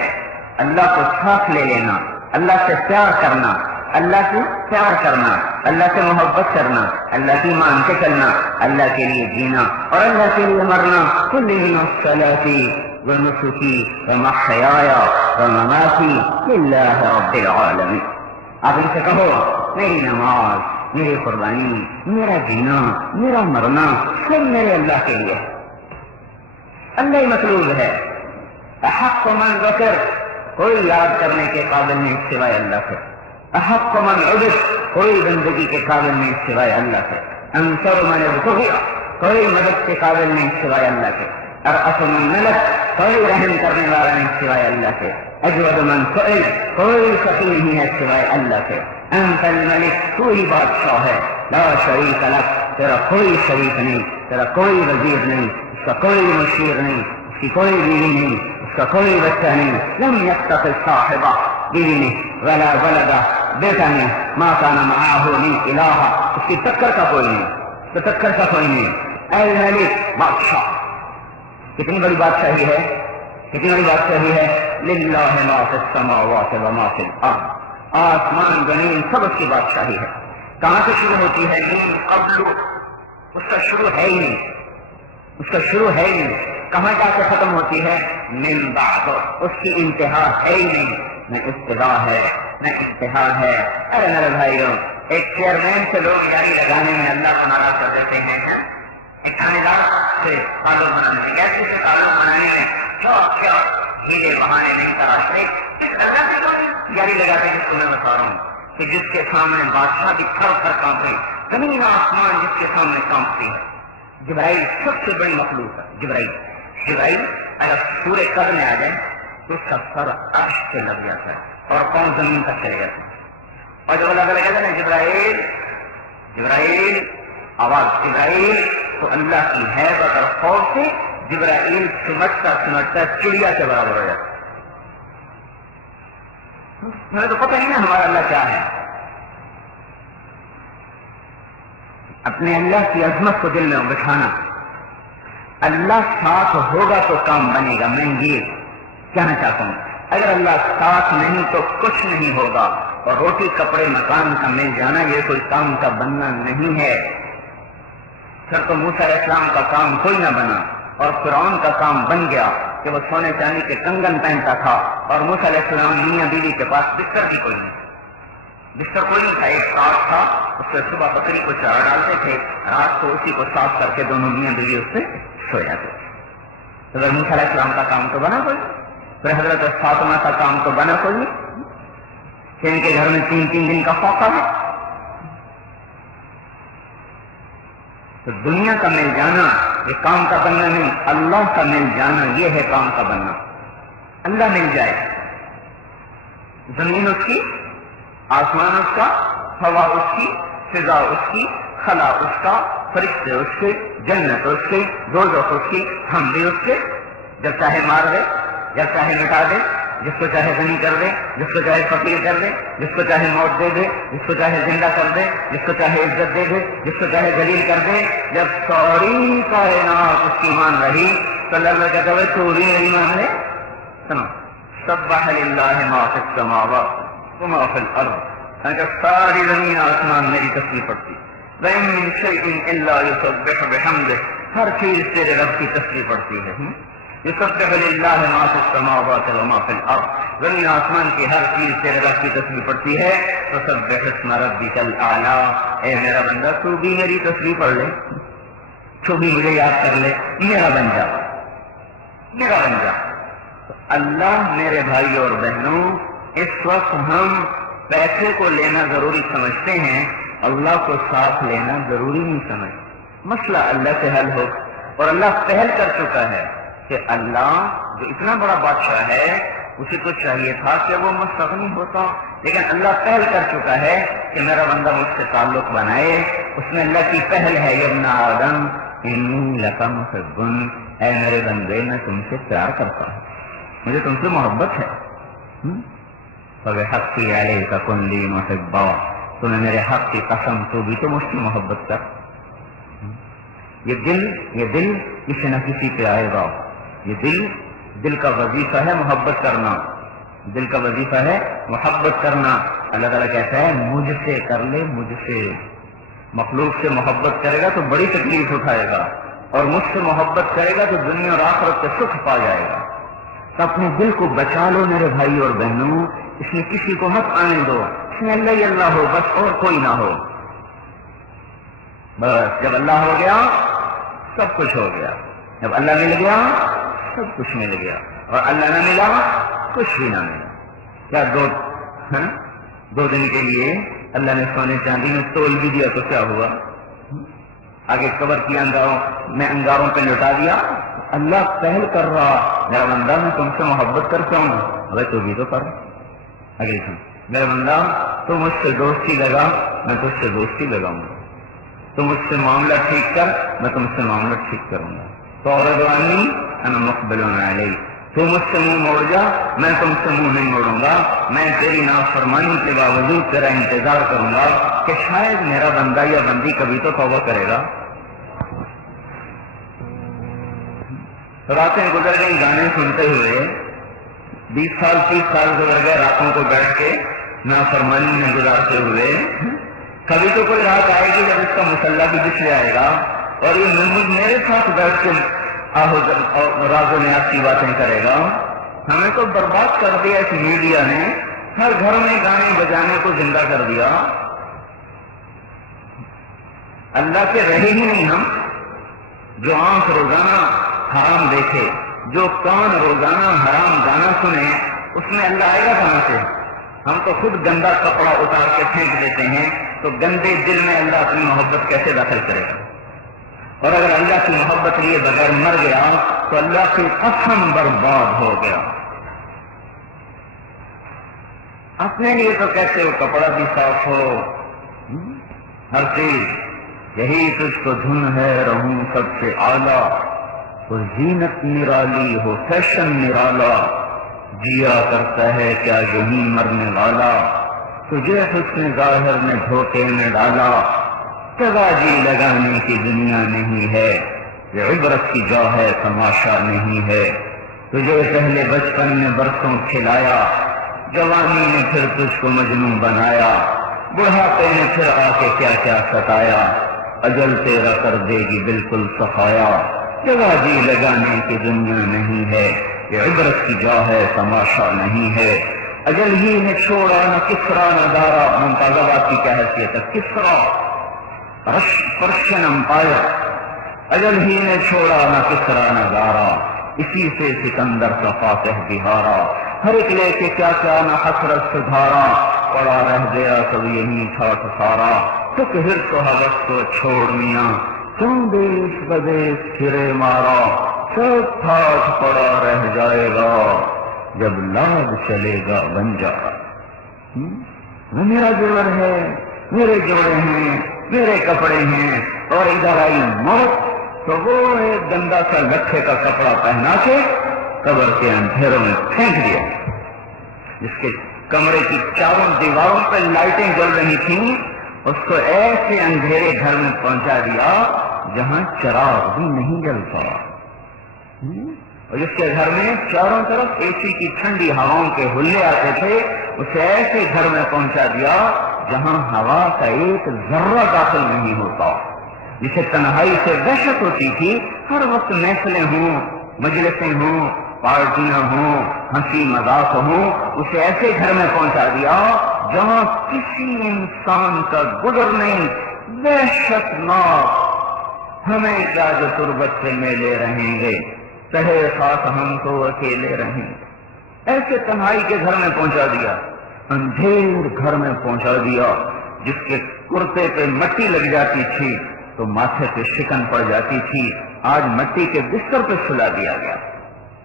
اللہ کو ساتھ لے لینا، اللہ سے پیار کرنا، اللہ سے پیار کرنا، اللہ سے محبت کرنا، اللہ کی مان کے چلنا، اللہ کے لیے جینا اور اللہ کے لیے مرنا، قل ان صلاتي ونسكي ومحياي ومماتي لله رب العالمين، آپ ان سے کہو میری نماز، میری قربانی، میرا جینا، میرا مرنا سب میرے اللہ کے لیے، اللہ ہی مطلوب ہے، احق من ذکر، کوئی یاد کرنے کے قابل نہیں سوائے اللہ سے، احق من عبد، کوئی بندگی کے قابل نہیں سوائے اللہ سے، انصر من ابتغی، کوئی مدد کے قابل نہیں سوائے اللہ سے، ارأف من ملک، کوئی رحم کرنے والا نہیں سوائے اللہ سے، اجود من سئل، کوئی سخی نہیں ہے سوائے اللہ سے، انت الملک، تو ہی بادشاہ ہے، لا شریک لک، تیرا کوئی شریک نہیں، تیرا کوئی وزیر نہیں، اس کا کوئی مشیر نہیں، اس کی کوئی بیوی نہیں، اس کا کوئی بچہ نہیں، لم یتخذ صاحبہ، بیوی نہیں، ولا ولدا، بیٹا نہیں، ما کان معاہ من الہ، اس کی ٹکر کا کوئی نہیں، تو ٹکر کا کوئی نہیں، الملک، بادشاہ، کتنی بڑی بادشاہی ہے، کتنی بڑی بادشاہی ہے، للہ ما فی السماوات وما فی الارض، آسمان زمین سب اس کی بادشاہی ہے، کہاں سے شروع ہوتی ہے، من قبل، اس کا شروع ہے ہی نہیں، اس کا شروع ہے ہی نہیں، کہاں جا کے ختم ہوتی ہے، من بعد، اس کی انتہا ہے ہی نہیں، نہ ابتدا ہے نہ انتہا ہے۔ ارے میرے بھائیوں، ایک چیئرمین سے لوگ یاری لگانے میں اللہ کو ناراض کر دیتے ہیں، ایک تھانے دار سے تعلق بنانے سے، گیسی سے تعلق بنانے میں کیا ہیلے بہانے نہیں تراشتے، اللہ سے کوئی جاری لگاتے ہیں. جس کو میں بتا رہا ہوں کہ جس کے سامنے بادشاہ بھی تھر تھر کانپے، زمین آسمان جس کے سامنے کانپتی ہے. جبرائیل سب سے بڑی مخلوق ہے. جبرائیل اگر سورہ قدر میں آ جائے تو اس کا سر عرش سے لگ جاتا ہے اور پاؤں زمین تک چلے جاتے ہیں. اور جب اللہ تعالیٰ کہتے ہیں جبرائیل آواز جبرائیل، تو اللہ کی ہیبت اور خوف سے جبرائیل سمٹتا چڑیا کے برابر ہو جاتا ہے. مجھے تو پتہ ہی نا ہمارا اللہ کیا ہے. اپنے اللہ کی عظمت کو دل میں بٹھانا. اللہ ساتھ ہوگا تو کام بنے گا. میں یہ کہنا چاہتا ہوں اگر اللہ ساتھ نہیں تو کچھ نہیں ہوگا. اور روٹی کپڑے مکان کا مل جانا یہ کوئی کام کا بننا نہیں ہے. پھر تو موسیٰ علیہ السلام کا کام کوئی نہ بنا اور فرعون کا کام بن گیا کہ وہ سونے چاندی کے کنگن پہنتا تھا اور موسیٰ علیہ السلام میاں بیوی کے پاس بستر بھی کوئی نہیں تھا. ایک ساتھ تھا، اس سے صبح بکری کو چارہ ڈالتے تھے، رات کو اسی کو صاف کر کے دونوں میاں بیوی اس سے سو جاتے تھے. اگر موسیٰ علیہ السلام کا کام تو بنا کوئی، پھر حضرت فاطمہ کا کام تو بنا کوئی کہ ان کے گھر میں 3 دن کا فوقہ ہے. تو دنیا کا مل جانا یہ کام کا بننا نہیں، اللہ کا مل جانا یہ ہے کام کا بننا. اللہ مل جائے، زمین اس کی، آسمان اس کا، ہوا اس کی، فضا اس کی، خلا اس کا، فرشتے اس کے، جنت اس کی، دوزخ اس کی، ہم بھی اس کے. جب چاہے مار دے، جب چاہے مٹا دے، جس کو چاہے غنی کر دے، جس کو چاہے فقیر کر دے، جس کو چاہے موت دے دے، جس کو چاہے زندہ کر دے، جس کو چاہے عزت دے دے، جس کو چاہے ذلیل کر دے. جب ساری کائنات اس کی مان رہی تو اللہ کہتا ہے تو بھی میری مان ہے. سنو، سبح للہ ما فی السماوات وما فی الارض. ساری زمین آسمان میری تسبیح پڑھتی. وَإِن مِّن شَيْءٍ إِلَّا يُسَبِّحُ بِحَمْدِهِ. ہر چیز تیرے رب کی تسبیح پڑھتی ہے. يسبح للہ ما فی السماوات وما فی الارض. زمین آسمان کی ہر چیز تیرے رب کی تسبیح پڑھتی ہے. فسبح اسم ربک الاعلی. اے میرا بندہ تو بھی میری تسبیح پڑھ لے، تو بھی مجھے یاد کر لے، میرا بن جا. اللہ میرے بھائی اور بہنوں، اس وقت ہم پیسے کو لینا ضروری سمجھتے ہیں، اللہ کو ساتھ لینا ضروری نہیں سمجھتے. مسئلہ اللہ سے حل ہو، اور اللہ پہل کر چکا ہے کہ اللہ جو اتنا بڑا بادشاہ ہے اسے تو چاہیے تھا کہ وہ مستغنی ہوتا، لیکن اللہ پہل کر چکا ہے کہ میرا بندہ مجھ سے تعلق بنائے. اس میں اللہ کی پہل ہے، یا ابن آدم انی لک محب. اے میرے بندے میں تم سے پیار کرتا ہوں، مجھے تم سے محبت ہے. فبحقی علیک کن لی محبا. تمہیں میرے حق کی قسم تو بھی تو مجھ سے محبت کر. یہ دل کسی نہ کسی پہ آئے گا. یہ دل کا وظیفہ ہے محبت کرنا. دل کا وظیفہ ہے محبت کرنا. اللہ تعالیٰ کہتا ہے مجھ سے کر لے، مجھ سے. مخلوق سے محبت کرے گا تو بڑی تکلیف اٹھائے گا، اور مجھ سے محبت کرے گا تو دنیا اور آخرت کے سکھ پا جائے گا. تو اپنے دل کو بچا لو میرے بھائی اور بہنوں. اس میں کسی کو مت آنے دو، اس میں اللہ ہی اللہ ہو بس، اور کوئی نہ ہو. بس جب اللہ ہو گیا سب کچھ ہو گیا. جب اللہ مل گیا سب کچھ مل گیا، اور اللہ نہ ملا کچھ بھی نہ ملا. کیا دو دن کے لیے اللہ نے سونے چاندی میں تول بھی دیا تو کیا ہوا؟ آگے قبر کی انگاروں پہ لٹا دیا. اللہ پہل کر رہا، میرا بندہ میں تم سے محبت کرتا ہوں، ارے تو بھی تو کر. آگے میرا بندہ تو مجھ سے دوستی لگا، میں تجھ سے دوستی لگاؤں گا. تم مجھ سے معاملہ ٹھیک کر، میں تم سے معاملہ ٹھیک کروں گا. تو انا مقبل علیہ. تو مجھ سے منہ موڑ جا، میں تم سے منہ نہیں موڑوں گا. میں تیری نافرمانی کے باوجود تیرا انتظار کروں گا کہ شاید میرا بندہ یا بندی کبھی تو توبہ کرے گا. راتیں گزر گئی گانے سنتے ہوئے، 20 سال 30 سال گزر گئے راتوں کو بیٹھ کے نافرمانی میں گزارتے ہوئے. کبھی تو کوئی رات آئے گی جب اس کا مسلح بھی بچھ جائے گا اور یہ میرے ساتھ بیٹھ کے راز و نیاز کی باتیں کرے گا. ہمیں تو برباد کر دیا اس میڈیا نے، ہر گھر میں گانے بجانے کو زندہ کر دیا. اللہ کے رہے ہی نہیں ہم. جو آنکھ روزانہ حرام دیکھے، جو کان روزانہ حرام گانا سنے، اس میں اللہ آئے گا کہاں سے؟ ہم تو خود گندا کپڑا اتار کے پھینک دیتے ہیں، تو گندے دل میں اللہ اپنی محبت کیسے داخل کرے گا؟ اور اگر اللہ کی محبت لیے بغیر مر گیا تو اللہ کی قسم برباد ہو گیا۔ اپنے لیے تو کیسے وہ کپڑا بھی صاف ہو، ہر چیز، یہی تجھ کو دھن ہے رہوں سب سے اعلیٰ، تو زینت نرالی ہو فیشن نرالا، جیا کرتا ہے کیا یہیں مرنے والا، تجھے حسن ظاہر نے دھوکے میں ڈالا، سزا جی لگانے کی دنیا نہیں ہے، یہ عبرت کی جا ہے تماشا نہیں ہے، تجھے پہلے بچپن میں برسوں کھلایا، جوانی نے پھر تجھ کو مجنون بنایا، بڑھاپے نے پھر آ کے کیا کیا ستایا، اجل تیرا کر دے گی بالکل صفایا، جگہ جی لگانے کی دنیا نہیں ہے، یہ عبرت کی جا ہے تماشا نہیں ہے، اجل ہی نے چھوڑا نہ کسرا نہ دارا، ممتاز آباد کی کیا حیثیت ہے؟ کسرا پرشین امپائر، اجل ہی نے چھوڑا نہ کسرا نہ دارا، اسی سے سکندر کا فاتح بہارا، ہر ایک لے کے کیا کیا نہ حسرت سدھارا، پڑا رہ گیا سب یہی تھا سارا، تک ہرس و حوث کو چھوڑ میاں، کیوں دیش بدیش پھرے مارا، سب تھاٹ پڑا رہ جائے گا، جب لاد چلے گا بنجارا۔ وہ میرا جوڑ ہے، میرے جوڑے ہیں، میرے کپڑے ہیں، اور ادھر آئی موت تو وہ ایک گندا سا لکھے کا کپڑا پہنا کے قبر کے اندھیروں میں پھینک دیا، جس کے کمرے کی چاروں دیواروں پہ لائٹیں جل رہی تھیں، اس کو ایسے اندھیرے گھر میں پہنچا دیا جہاں چراغ بھی نہیں جلتا، اور جس کے گھر میں چاروں طرف اے سی کی ٹھنڈی ہواؤں کے ہلے آتے تھے، اسے ایسے گھر میں پہنچا دیا جہاں ہوا کا ایک ذرہ داخل نہیں ہوتا، جسے تنہائی سے وحشت ہوتی تھی، ہر وقت محفلیں ہوں، مجلسیں ہوں، پارٹیاں ہوں، ہنسی مذاق ہوں، اسے ایسے گھر میں پہنچا دیا جہاں کسی انسان کا گزر نہیں، وحشت ناک، ہمیں کیا جو تربت سے میلے رہیں گے، سہے خاص ہم تو اکیلے رہیں گے، ایسے تنہائی کے گھر میں پہنچا دیا، اندھیر گھر میں پہنچا دیا، جس کے کرتے پہ مٹی لگ جاتی تھی تو ماتھے پہ شکن پڑ جاتی تھی، آج مٹی کے بستر پہ سلا دیا گیا،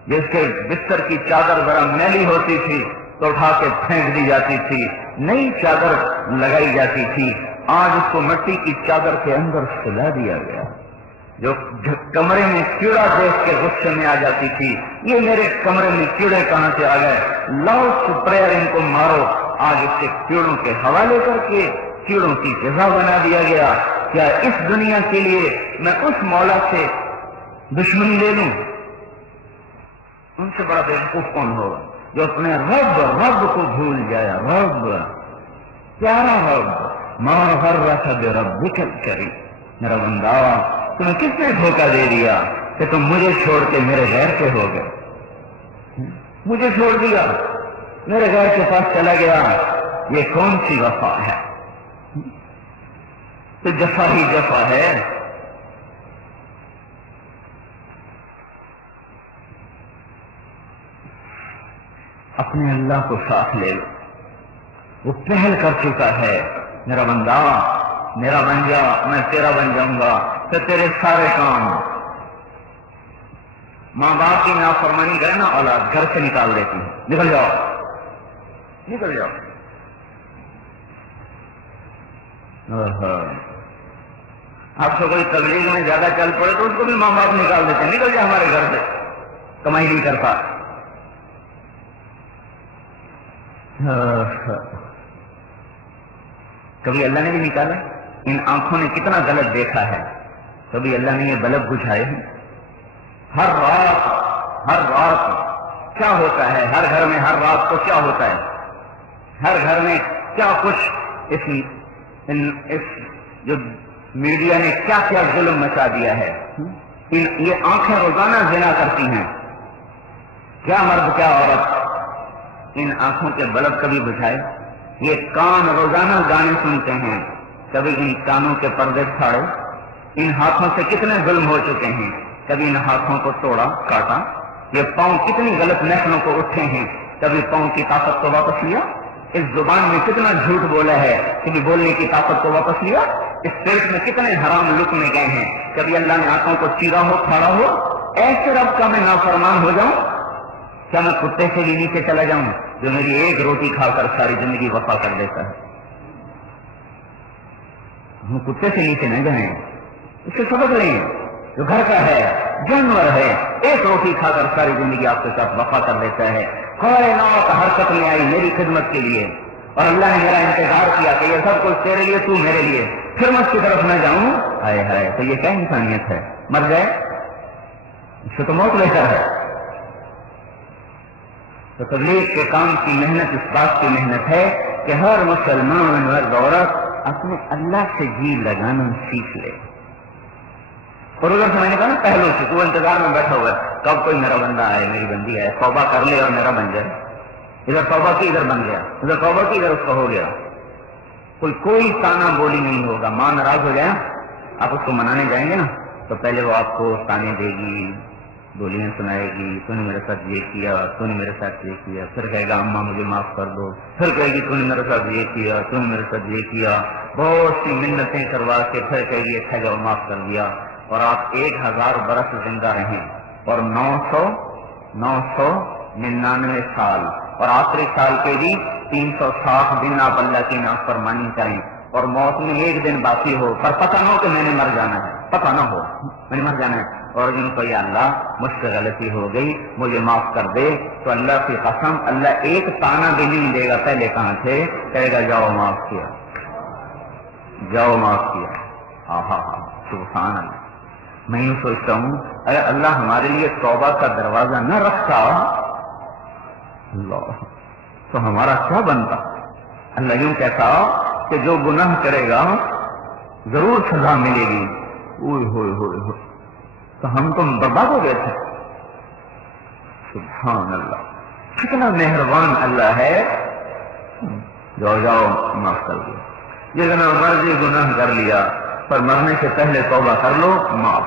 جس کے بستر کی چادر ذرا میلی ہوتی تھی تو اٹھا کے پھینک دی جاتی تھی، نئی چادر لگائی جاتی تھی، آج اس کو مٹی کی چادر کے اندر سلا دیا گیا، جو کمرے میں کیڑا دیکھ کے غصے میں آ جاتی تھی، یہ میرے کمرے میں کیڑے کہاں سے آ گئے، لاؤ سپریئر ان کو مارو، آج اس کے کیڑوں کے حوالے کر کے کیڑوں کی جزا بنا دیا گیا۔ کیا اس دنیا کے لیے میں اس مولا سے دشمنی لے لوں؟ ان سے بڑا بیوقوف کون ہوگا جو اپنے رب کو بھول جائے، رب پیارا رب، ما غرک بربک الکریم، میرا بندہ تمہیں کس نے دھوکہ دے دیا کہ تم مجھے چھوڑ کے میرے غیر کے ہو گئے، مجھے چھوڑ دیا میرے غیر کے پاس چلا گیا، یہ کون سی وفا ہے؟ تو جفا ہی جفا ہے۔ اپنے اللہ کو ساتھ لے لو، وہ پہل کر چکا ہے، میرا بندہ میرا بن جا، میں تیرا بن جاؤں گا، تو تیرے سارے کام، ماں باپ کی نافرمانی کرے نا اولاد گھر سے نکال دیتی ہے، نکل جاؤ نکل جاؤ، آپ سے کوئی تبلیغ میں زیادہ چل پڑے تو اس کو بھی ماں باپ نکال دیتے ہیں، نکل جا ہمارے گھر سے، کمائی نہیں کرتا۔ کبھی اللہ نے بھی نکالا؟ ان آنکھوں نے کتنا غلط دیکھا ہے، کبھی اللہ نے یہ بلب بجھائے ہیں؟ ہر رات کیا ہوتا ہے، ہر گھر میں ہر رات کو کیا ہوتا ہے، ہر گھر میں کیا کچھ اس جو میڈیا نے کیا کیا ظلم مچا دیا ہے۔ یہ آنکھیں روزانہ زنا کرتی ہیں، کیا مرد کیا عورت، ان آنکھوں کے بلب کبھی بجھائے؟ یہ کان روزانہ گانے سنتے ہیں، کبھی ان کانوں کے پردے پھاڑے؟ ان ہاتھوں سے کتنے ظلم ہو چکے ہیں، کبھی ان ہاتھوں کو توڑا کاٹا، یہ پاؤں کتنی غلط نسلوں کو اٹھے ہیں، کبھی پاؤں کی طاقت کو واپس لیا، اس زبان میں کتنا جھوٹ بولا ہے، کبھی بولنے کی طاقت کو واپس لیا، اس پیٹ میں کتنے حرام لقمے گئے ہیں، کبھی اللہ نے آنکھوں کو چیرا ہو پھاڑا ہو۔ ایسے رب کا میں نافرمان ہو جاؤں؟ کیا میں کتے سے بھی نیچے چلا جاؤں جو میری ایک روٹی کھا کر ساری زندگی وفا کر دیتا ہے؟ ہم کتے سے نیچے نہ جائیں، اس سے سبق لیں، جو گھر کا ہے، جانور ہے، ایک روٹی کھا کر ساری زندگی آپ کے ساتھ وفا کر دیتا ہے۔ کائنات حرکت میں آئی میری خدمت کے لیے، اور اللہ نے میرا انتظار کیا کہ یہ سب کچھ تیرے لیے، تو میرے لیے، پھر میں اس کی طرف نہ جاؤں؟ ہائے ہائے، تو یہ کیا انسانیت ہے؟ مر جائے اس سے تو موت بہتر ہے۔ تو تبلیغ کے کام کی محنت اس بات کی محنت ہے کہ ہر مسلمان مرد عورت اپنے اللہ سے جی لگانا سیکھ لے۔ اور ادھر سے میں نے کہا نا پہلو سے، تو انتظار میں بیٹھا ہوا ہے کب کوئی میرا بندہ آئے، میری بندی آئے، توبہ کر لے اور میرا بن جائے۔ ادھر توبہ کی ادھر بن گیا، ادھر توبہ کی ادھر اس کا ہو گیا۔ کوئی تانا بولی نہیں ہوگا۔ ماں ناراض ہو جائے، آپ اس کو منانے جائیں گے نا تو پہلے وہ آپ کو تانے دے گی، بولیاں سنائے گی، تو نے میرے ساتھ یہ کیا، تو نے میرے ساتھ یہ کیا، پھر کہے گا اماں مجھے معاف کر دو، پھر کہے گی تو نے میرے ساتھ یہ کیا، تو نے میرے ساتھ یہ کیا، بہت سی منتیں کروا کے پھر کہے گی اچھا جاؤ معاف کر دیا، اور آپ 1000 برس زندہ رہیں اور 999 سال اور آخری سال کے بھی 360 دن آپ اللہ کی نافرمانی کریں، اور موت میں ایک دن باقی ہو پر پتہ نہ ہو کہ میں نے مر جانا ہے، پتہ نہ ہو میں نے مر جانا ہے، اور جن کو یا اللہ مجھ سے غلطی ہو گئی مجھے معاف کر دے، تو اللہ کی قسم اللہ ایک تانا بھی نہیں دے گا پہلے کہاں تھے، کہے گا جاؤ معاف کیا، جاؤ معاف کیا۔ آہا سبحان اللہ۔ میں یوں سوچتا ہوں اگر اللہ ہمارے لیے توبہ کا دروازہ نہ رکھتا اللہ تو ہمارا کیا بنتا؟ اللہ یوں کہتا کہ جو گناہ کرے گا ضرور سزا ملے گی، اوئے ہوئے ہوئے ہوئے، تو ہم تو برباد ہو گئے تھے۔ سبحان اللہ، کتنا مہربان اللہ ہے، جاؤ معاف کر دیا، جتنا مرضی گناہ کر لیا پر مرنے سے پہلے توبہ کر لو، معاف۔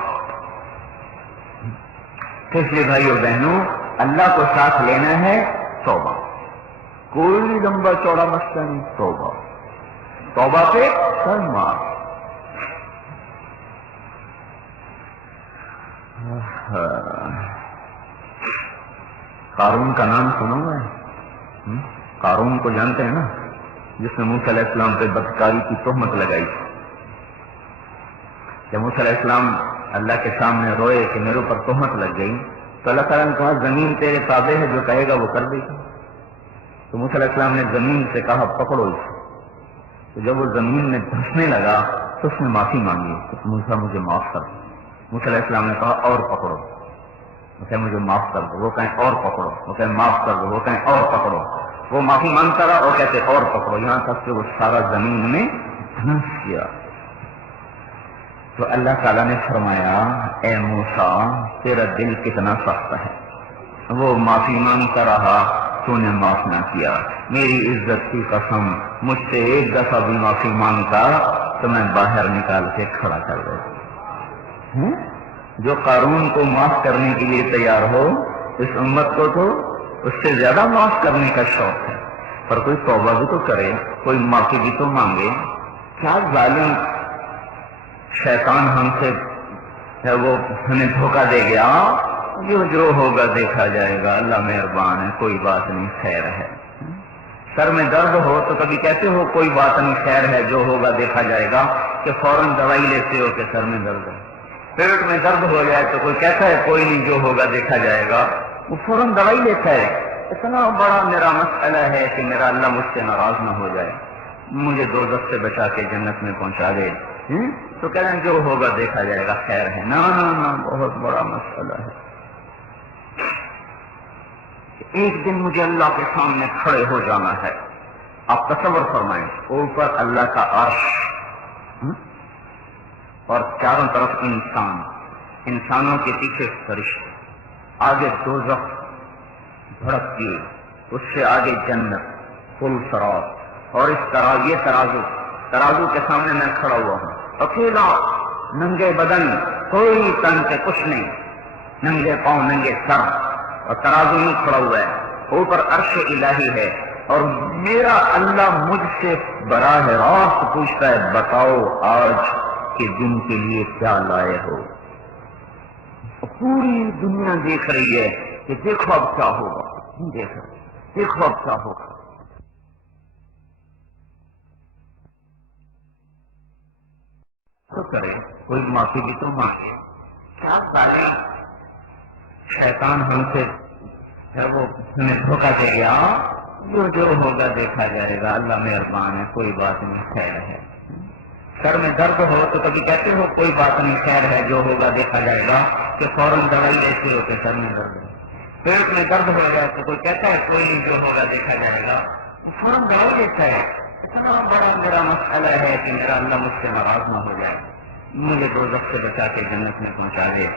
اس لیے بھائیو بہنوں، اللہ کو ساتھ لینا ہے توبہ، کوئی لمبا چوڑا مسئلہ نہیں، توبہ پہ سر معاف۔ قارون کا نام سنو گے؟ قارون کو جانتے ہیں نا، جس نے موسیٰ علیہ السلام پہ بدکاری کی تہمت لگائی۔ جب موسیٰ علیہ السلام اللہ کے سامنے روئے کہ میرے اوپر تہمت لگ گئی، تو اللہ تعالیٰ نے کہا زمین تیرے تابع ہے، جو کہے گا وہ کر دے گا۔ تو موسیٰ علیہ السلام نے زمین سے کہا پکڑو اسے، تو جب وہ زمین میں دھنسنے لگا تو اس نے معافی مانگی کہ موسیٰ مجھے معاف کر دو۔ موسیٰ علیہ السلام نے کہا اور پکڑو، وہ کہے مجھے معاف کر دو، وہ کہیں اور پکڑو، وہ کہیں معاف کر دو، وہ کہیں اور پکڑو، وہ معافی مانگتا رہا اور کہتے اور پکڑو، یہاں تک کہ وہ سارا زمین میں دھنس گیا۔ تو اللہ تعالیٰ نے فرمایا اے موسیٰ تیرا دل کتنا سخت ہے، وہ معافی مانگتا رہا، تو نے معاف نہ کیا، میری عزت کی قسم مجھ سے ایک دفعہ بھی معافی مانگتا تو میں باہر نکال کے کھڑا کر دیتا۔ جو قارون کو معاف کرنے کے لیے تیار ہو، اس امت کو تو اس سے زیادہ معاف کرنے کا شوق ہے، پر کوئی توبہ بھی تو کرے، کوئی معافی بھی تو مانگے۔ کیا ظالم شیطان ہم سے ہے وہ ہمیں دھوکہ دے گیا، جو ہوگا دیکھا جائے گا، اللہ مہربان ہے، کوئی بات نہیں، خیر ہے۔ سر میں درد ہو تو کبھی کہتے ہو کوئی بات نہیں، خیر ہے، جو ہوگا دیکھا جائے گا، کہ فوراً دوائی لیتے ہو کہ سر میں درد ہے۔ پیٹ میں درد ہو جائے تو کوئی کہتا ہے کوئی نہیں، جو ہوگا دیکھا جائے گا، وہ فوراً دوائی لیتا ہے۔ اتنا بڑا میرا مسئلہ ہے کہ میرا اللہ مجھ سے ناراض نہ ہو جائے، مجھے دوزخ سے بچا کے جنت میں پہنچا دے، تو کہہ رہے ہیں جو ہوگا دیکھا جائے گا، خیر ہے۔ نا بہت بڑا مسئلہ ہے۔ ایک دن مجھے اللہ کے سامنے کھڑے ہو جانا ہے۔ آپ تصور فرمائیں، اوپر اللہ کا عرش اور چاروں طرف انسانوں کے پیچھے فرشتے، آگے دوزخ بھڑکتی ہے، اس سے آگے جنت پل صراط، اور اس طرح یہ ترازو کے سامنے میں کھڑا ہوا ہوں، اکیلا ننگے بدن، کوئی تن سے کچھ نہیں، ننگے پاؤں ننگے سر، اور ترازو یوں کھڑا ہوا ہے، اوپر عرش الہی ہے، اور میرا اللہ مجھ سے براہ راست پوچھتا ہے بتاؤ آج کے دن کے لیے کیا لائے ہو۔ پوری دنیا دیکھ رہی ہے کہ دیکھو اب کیا ہوگا، دیکھو اب کیا ہوگا۔ تو کرے کوئی معافی بھی تو مانگے، کیا سارے شیطان ہم سے وہ ہمیں دھوکہ دے گیا، جو ہوگا دیکھا جائے گا، اللہ مہربان ہے، کوئی بات نہیں، خیر ہے۔ سر میں درد ہو تو کبھی کہتے ہو کوئی بات نہیں، خیر ہے، جو ہوگا دیکھا جائے گا، کہ فوراً دوائی لیتے ہو کہ سر میں درد ہے۔ پیٹ میں درد ہو جائے تو کوئی کہتا ہے کوئی نہیں، جو ہوگا دیکھا جائے گا، فوراً دوائی لیتا ہے۔ اتنا بڑا میرا مسئلہ ہے کہ میرا اللہ مجھ سے ناراض نہ ہو جائے، مجھے دوزخ سے بچا کے جنت میں پہنچا دے،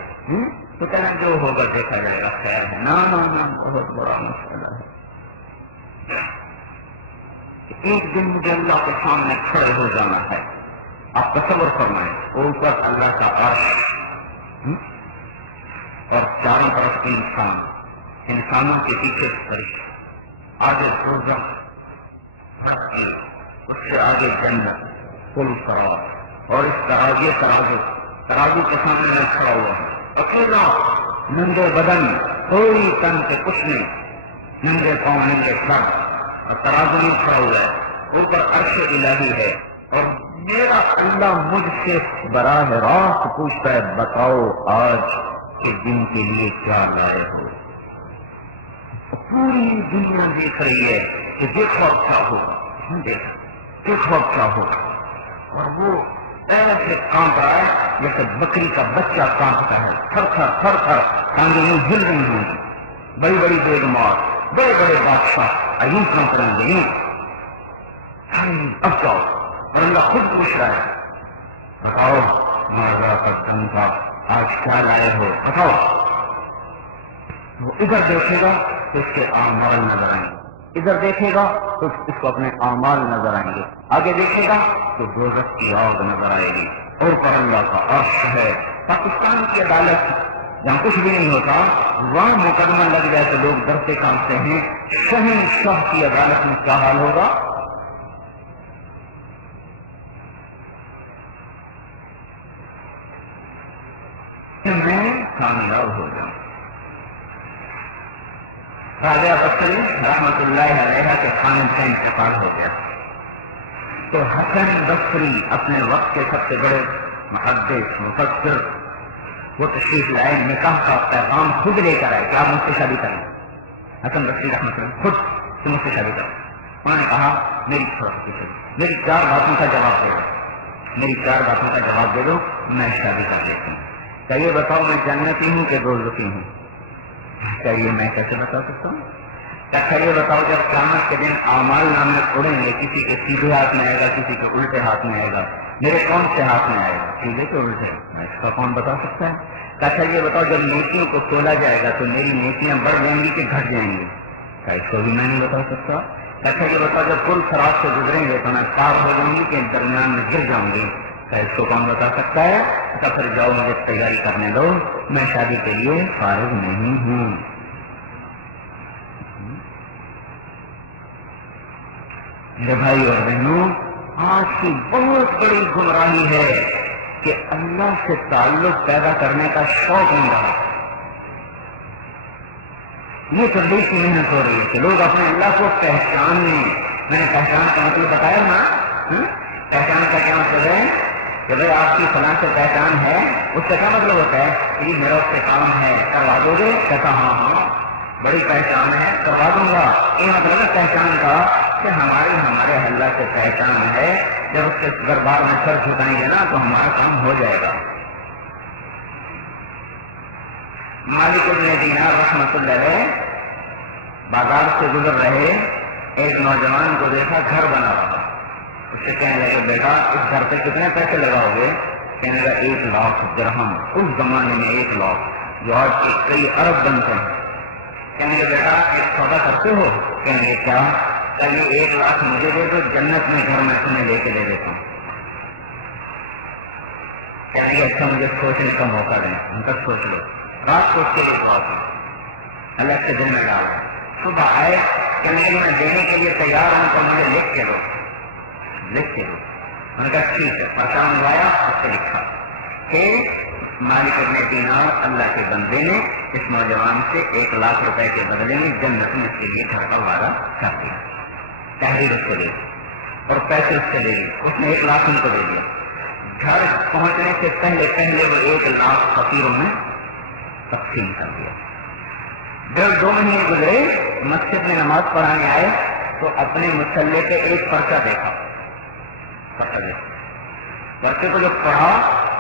تو کہنا جو ہوگا دیکھا جائے گا، خیر ہے۔ نا بہت بڑا مسئلہ ہے۔ ایک دن مجھے اللہ کے سامنے کھڑے ہو جانا ہے۔ آپ تصور فرمائیں، اوپر اللہ کا عرش اور چاروں طرف انسانوں کے پیچھے فرشتے، آگے دوزخ، اس سے آگے جنت، پل صراط، اور اس طرح یہ ترازو کے سامنے میں کھڑا ہوا ہے، اکیلا، ننگے بدن، کوئی تن سے کچھ نہیں، ننگے پاؤں ننگے سر، اور ترازو میں کھڑا ہوا ہے، اوپر عرش الہی ہے، اور میرا اللہ مجھ سے براہ راست پوچھتا ہے بتاؤ آج کے دن کے لیے کیا لائے ہو۔ پوری دنیا دیکھ رہی ہے کہ دیکھو اب کیا ہوگا، دیکھو اب کیا ہوگا، اور وہ ایسے کانپ رہا ہے جیسے بکری کا بچہ کانپتا ہے، تھر تھر تھر تھر، ٹانگیں یوں ہل رہی ہوں گی، بڑی بڑی بیگمات، بڑے بڑے بادشاہ یوں کانپ رہے ہیں، اب جاؤ، اور اللہ خود پوچھ رہا ہے بتاؤ ماذا قدمت، آج کیا لائے ہو، بتاؤ۔ وہ ادھر دیکھے گا تو اس کے اعمال نظر آئیں گے، ادھر دیکھے گا تو اس کو اپنے اعمال نظر آئیں گے، آگے دیکھے گا تو دوزخ کی آگ نظر آئے گی، اور پر اللہ کا عرش ہے۔ پاکستان کی عدالت جہاں کچھ بھی نہیں ہوتا، وہاں مقدمہ لگ جائے تو لوگ ڈرتے کانپتے ہیں، شہنشاہ کی عدالت میں کیا حال ہوگا؟ میں کامیاب ہو جاؤں۔ راجہ بصری رحمت اللہ علیہ کے خاند کا انتقال ہو گیا، تو حسن بصری اپنے وقت کے سب سے بڑے محدث مفسر، وہ تشریف لائے، نکاح کا پیغام خود لے کر آئے کہ آپ مجھ سے شادی کریں۔ حسن بصری رحمت اللہ خود کہ مجھ سے شادی کریں۔ انہوں نے کہا میری 4 باتوں کا جواب دے دو، میری 4 باتوں کا جواب دے دو، میں شادی کر لیتی ہوں۔ کیا یہ بتاؤ میں جنتی ہوں کہ دوزخی ہوں؟ کیا یہ میں کیسے بتا سکتا ہوں؟ کیا یہ بتاؤ جب قیامت کے دن اعمال نامے اڑیں گے، کسی کے سیدھے ہاتھ میں آئے گا، کسی کے الٹے ہاتھ میں آئے گا، میرے کون سے ہاتھ میں آئے گا، سیدھے کے الٹے؟ اس کا کون بتا سکتا ہے؟ کیا یہ بتاؤ جب نیکیوں کو تولا جائے گا تو میری نیکیاں بڑھ جائیں گی کہ گھٹ جائیں گی؟ کیا اس کو بھی میں نہیں بتا سکتا؟ کیا یہ بتاؤ جب پل صراط سے گزریں گے تو میں پار ہو جاؤں گی کہ درمیان میں گر جاؤں گی؟ کیا اس کو کون بتا سکتا ہے؟ تو پھر جاؤ مجھے تیاری کرنے دو، میں شادی کے لیے فارغ نہیں ہوں۔ میرے بھائی اور بہنوں، آج کی بہت بڑی گمراہی ہے کہ اللہ سے تعلق پیدا کرنے کا شوق نہیں رہا۔ یہ تبدیلی کی محنت ہو رہی ہے کہ لوگ اپنے اللہ کو پہچاننے، میں نے پہچان کا مطلب بتایا نا، پہچان کا کیا مطلب ہے کہ بھائی آپ کی فلاں سے پہچان ہے، اس کا کیا مطلب ہوتا ہے کہ میرا اس سے کام ہے، کروا دو گے؟ کہتا ہاں بڑی پہچان ہے، کروا دوں گا۔ یہ مطلب ہے پہچان کا کہ ہمارے اللہ سے پہچان ہے، جب اس کے دربار میں سر جھکائیں گے نا تو ہمارا کام ہو جائے گا۔ مالک ابن دینار رحمۃ اللہ علیہ بازار سے گزر رہے، ایک نوجوان کو دیکھا گھر بنا رہا، اس سے کہنے لگے بیٹا اس گھر پہ کتنے پیسے لگاؤ گے؟ کہنے لگا 1 لاکھ درہم، اس زمانے میں 1 لاکھ جو آج کے کئی ارب بنتے ہیں۔ کہنے لگے بیٹا ایک سودا کرتے ہو؟ کہنے لگے کیا؟ کہ 1 لاکھ مجھے دے دو، جنت میں گھر میں تمہیں لے کے دے دیتا ہوں۔ چلیے اچھا مجھے سوچنے کا موقع دیں، ان کا سوچ لو، رات کو اس کے لیے سوچ الگ سے دن میں ڈالا، صبح آئے کہ میں دینے کے لیے تیار ہوں تو مجھے لکھ کے دو، لکھ کے دو۔ ان کا ٹھیک ہے، پرچہ منگوایا، اس سے لکھا کہ مالک ابن دینار اللہ کے بندے نے اس نوجوان سے 1,00,000 روپے کے بدلے میں جنت میں اس کے لیے گھر کا وعدہ کر دیا، تحریر اس سے لے لی اور پیسے اس سے لے لی، اس نے 1,00,000 ان کو دے دیا۔ گھر پہنچنے سے پہلے وہ 1,00,000 فقیروں میں تقسیم کر دیا۔ جب 2 مہینے گزرے، مسجد میں نماز پڑھانے آئے تو اپنے مسلح پہ ایک پرچہ دیکھا، پرچے کو جب پڑھا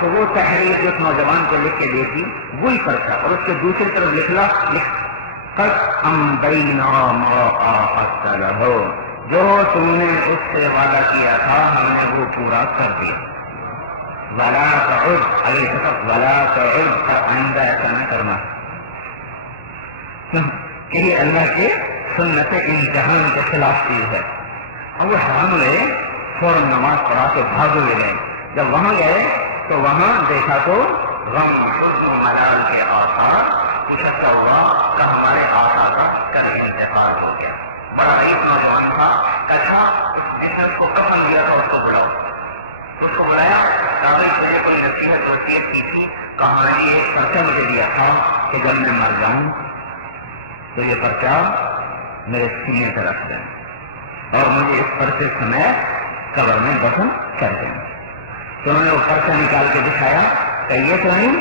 تو وہ تحریر جو اس نوجوان کو لکھ کے دی تھی وہی پرچہ، اور اس کے دوسری طرف جو تم نے اس سے وعدہ کیا تھا ہم نے وہ پورا کر دیا، ولا تعد پر آئندہ ایسا نہ کرنا، کہ یہ اللہ کے سنت امتحان کے خلاف چیز ہے۔ اور وہ حیران ہوئے، فوراً نماز پڑھا کے بھاگ ہوئے گئے۔ جب وہاں گئے تو وہاں دیکھا تو غم حزن و ملال کے آثار اچھتا ہوا کہ ہمارے آقا کا کبھی انتقال ہو گیا۔ بڑا غریب نوجوان تھا، کچھا اس کو کفن دیا تھا، اس کو بلاؤ، اس کو بلایا، کاغذ میں کوئی نصیحت وصیت کی تھی، کہا یہ پرچہ مجھے دیا تھا کہ جب میں مر جاؤں تو یہ پرچہ میرے سینے پہ رکھ دیں اور مجھے اس پرچے سمیت قبر میں دفن کر دیں۔ تو انہوں نے وہ پرچہ نکال کے دکھایا کہ یہ تو نہیں،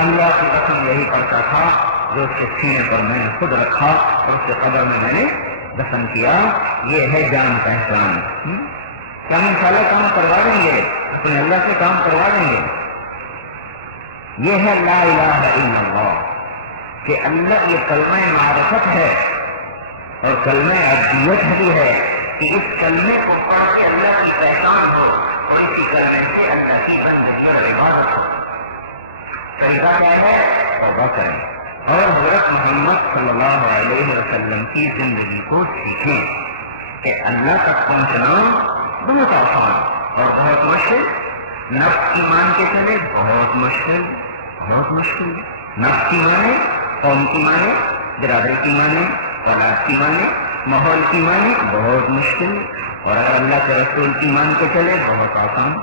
اللہ کی قسم یہی پرچہ تھا جو اس کے سینے پر میں نے خود رکھا اور اس کے قبر میں میں نے دفن کیا۔ یہ ہے جان پہچان۔ کیا ہم انشاءاللہ کام کروا دیں گے، اپنے اللہ سے کام کروا دیں گے۔ یہ ہے لا الہ الا اللہ، کہ اللہ یہ کلمہ معرفت ہے اور کلمہ عبدیت بھی ہے، کہ اس کلمے کو پڑھ کے اللہ کی پہچان ہو اور اسی کلمے سے اللہ کی بندگی اور عبادت ہو۔ طریقہ کیا ہے؟ توبہ کریں اور حضرت محمد صلی اللہ علیہ وسلم کی زندگی کو سیکھیں کہ اللہ تک پہنچنا بہت آسان اور بہت مشکل، نفس کی مان کے چلے بہت مشکل، بہت مشکل۔ نفس کی مانے، قوم کی مانے، برادری کی مانے، اولاد کی مانے، ماحول کی مانے بہت مشکل، اور اگر اللہ کے رسول کی مان کے چلے بہت آسان۔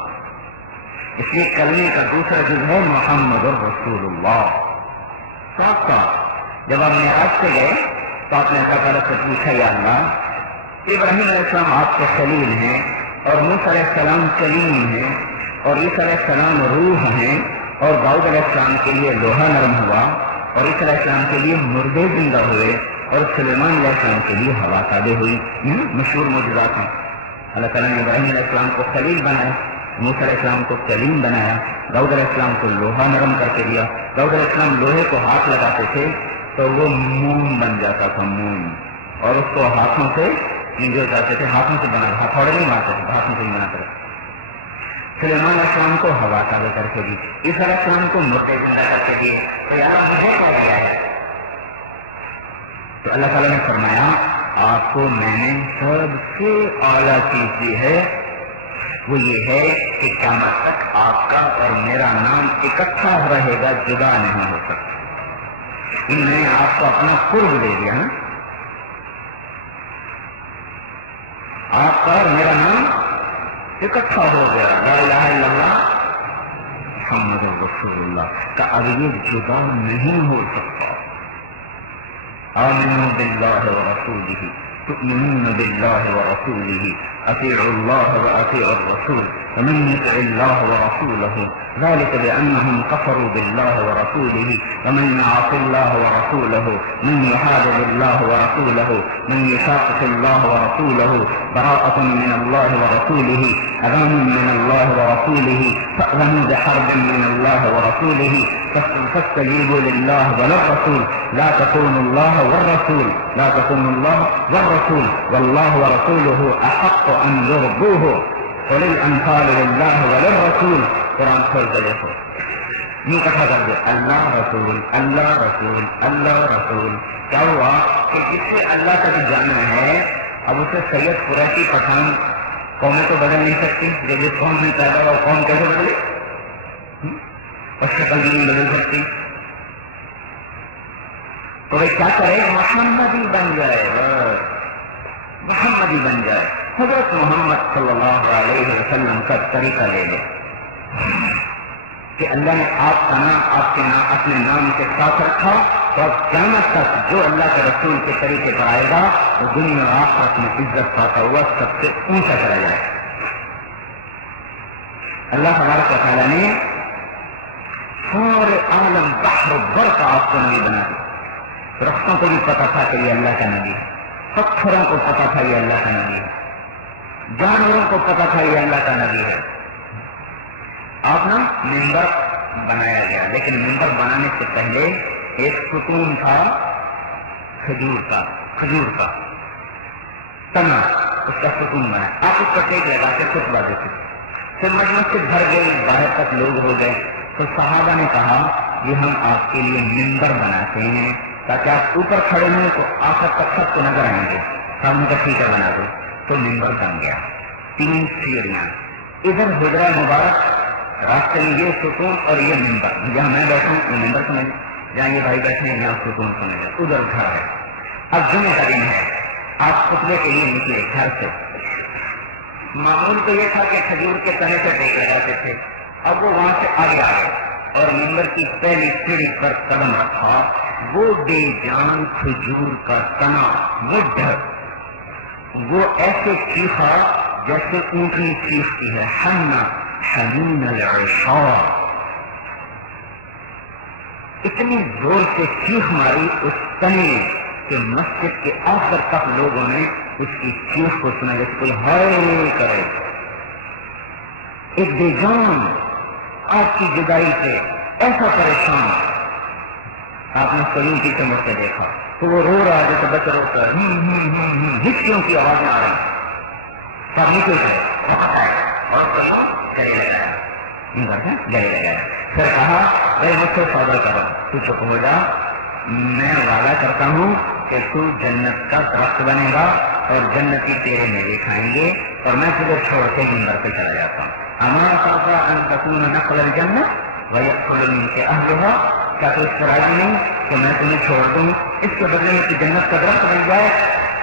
اس لیے کلمے کا دوسرا جز ہے محمد رسول اللہ۔ ساتھ ساتھ جب آپ معراج سے گئے تو آپ نے اللہ تعالیٰ سے پوچھا، یا اللہ ابراہیم علیہ السلام آپ کے خلیل ہیں اور موسیٰ علیہ السلام کلیم ہیں اور عیسیٰ علیہ السلام روح ہیں، اور داؤد علیہ السلام کے لیے لوہا نرم ہوا اور عیسیٰ علیہ السلام کے لیے مردے زندہ ہوئے اور سلیمان علیہ السلام کے لیے ہوا تابع ہوئی۔ مشہور معجزات ہیں۔ اللہ تعالیٰ نے ابراہیم علیہ السلام کو خلیل بنایا، موسیٰ علیہ السلام کو کلیم بنایا، داؤد علیہ السلام کو لوہا نرم کر کے دیا۔ داؤد علیہ السلام لوہے کو ہاتھ لگاتے تھے تو وہ موم بن جاتا تھا، موم، اور اس کو ہاتھوں سے جو کرتے تھے، ہاتھوں سے بنا، ہتھوڑے نہیں مارتے تھے، ہاتھوں سے بناتے تھے۔ سلیمان علیہ السلام کو ہوا تابع کر کے دی، عیسیٰ علیہ السلام کو مردے زندہ کر کے دیے۔ تو یہاں مجھے کیا دیا ہے؟ تو اللہ تعالیٰ نے فرمایا آپ کو میں نے سب سے اعلیٰ چیز دی ہے، وہ یہ ہے کہ قیامت تک آپ کا اور میرا نام اکٹھا رہے گا، جدا نہیں ہو سکتا۔ میں نے آپ کو اپنا قرب دے دیا نا، آپ کا اور میرا نام اکٹھا ہو گیا، لا الہ الا اللہ محمد رسول اللہ کا، اب یہ جدا نہیں ہو سکتا۔ آمنوا باللہ ورسولہ، تؤمنون باللہ ورسولہ، اطیعوا اللہ واطیعوا الرسول، ومن يطع الله ورسوله ذلك بأنهم كفروا بالله ورسوله، ومن يعص الله ورسوله، من يحادد الله ورسوله، من يشاقق الله ورسوله براءة من الله ورسوله، أذان من الله ورسوله، فأذنوا بحرب من الله ورسوله، فاستجيبوا لله وللرسول، لا تخونوا الله والرسول، لا تخونوا الله والرسول، والله ورسوله أحق أن يرضوه، قل الأنفال لله وللرسول۔ قرآن کھول کر دیکھو، یہ کہا کر دے اللہ رسول اللہ رسول اللہ رسول۔ کیا ہوا کہ جس سے اللہ کا جو جانا ہے، اب اسے سید قریشی پٹھان قومیں تو بدل نہیں سکتی، جب جس قوم میں پیدا ہوا قوم کیسے بدلے؟ اور شکل بھی نہیں بدل سکتی، تو وہ کیا کرے؟ محمدی بن جائے، محمدی بن جائے، حضرت محمد صلی اللہ علیہ وسلم کا طریقہ لے لے کہ اللہ نے آپ کا نام آپ کے نام اپنے نام کے ساتھ رکھا، اور قیامت تک جو اللہ کے رسول کے طریقے پر آئے گا وہ دنیا اور آخرت میں عزت پاتا ہوا سب سے اونچا چلا جائے۔ اللہ تبارک و تعالیٰ نے سارے عالم بحر و بر کا آپ کو نبی بنا دیا۔ درختوں کو بھی پتا تھا کہ یہ اللہ کا نبی ہے، پتھروں کو پتا تھا یہ اللہ کا نبی ہے، جانوروں کو پتا تھا یہ اللہ کا نبی ہے۔ آپ نا ممبر بنایا گیا، لیکن ممبر بنانے سے پہلے ایک ستون تھا کھجور کا تنا، اس کا ستون بنا، آپ اس پر ٹیک لگا کے خطبہ دیتے، پھر مجلس سے بھر گئی، باہر تک لوگ ہو گئے، تو صحابہ نے کہا یہ ہم آپ کے لیے ممبر بناتے ہیں تاکہ آپ اوپر کھڑے ہوئے تو آخر تک سب کو نظر آئیں گے، ہم نے کہا ٹھیک ہے بنا دو، تو ممبر بن گیا، 3 سیڑھیاں، ادھر حجرہ مبارک، راستے میں یہ ستون اور یہ ممبر، جہاں میں بیٹھوں یہ ممبر سمجھ، جہاں یہ بھائی بیٹھے ہیں یہاں ستون سمجھ، ادھر گھر ہے۔ اب جمعے کا دن ہے، آپ خطبے کے لیے نکلے گھر سے، معمول تو یہ تھا کہ کھجور کے تنے سے ٹیک لگاتے تھے، اب وہ وہاں سے آگے آئے اور ممبر کی پہلی سیڑھی پر قدم رکھا، وہ بے جان کھجور کا تنا وہ ایسے چیخا جیسے اونٹنی چیختی ہے، حنا حنین العشار، اتنی زور سے چیخ ماری اس تنے کہ مسجد کے آخر تک لوگوں نے اس کی چیخ کو سنا جیسے کوئی ہائے کرے۔ ایک بے جان آپ کی جدائی سے ایسا پریشان، آپ نے سلیم کی چمڑ سے دیکھا تو وہ رو رہا ہے جیسے بچہ روتا ہے، ہچکیوں کی آوازیں آ رہی، سب نکل گئے اور گلے لگایا، پھر کہا مجھ سے سودا کرو، تو چپ ہو جا، میں وعدہ کرتا ہوں کہ تو جنت کا درخت بنے گا اور جنتی تیرے میوے کھائیں گے، اور میں تجھے چھوڑ کے ممبر پہ چلا جاتا ہوں۔ اما ترضى ان تكون نقل الجنة ويأكل منك اهلها، کیا تو اس پر راضی نہیں کہ میں تمہیں چھوڑ دوں اس کے بدلے میں کہ جنت کا درخت بن جائے؟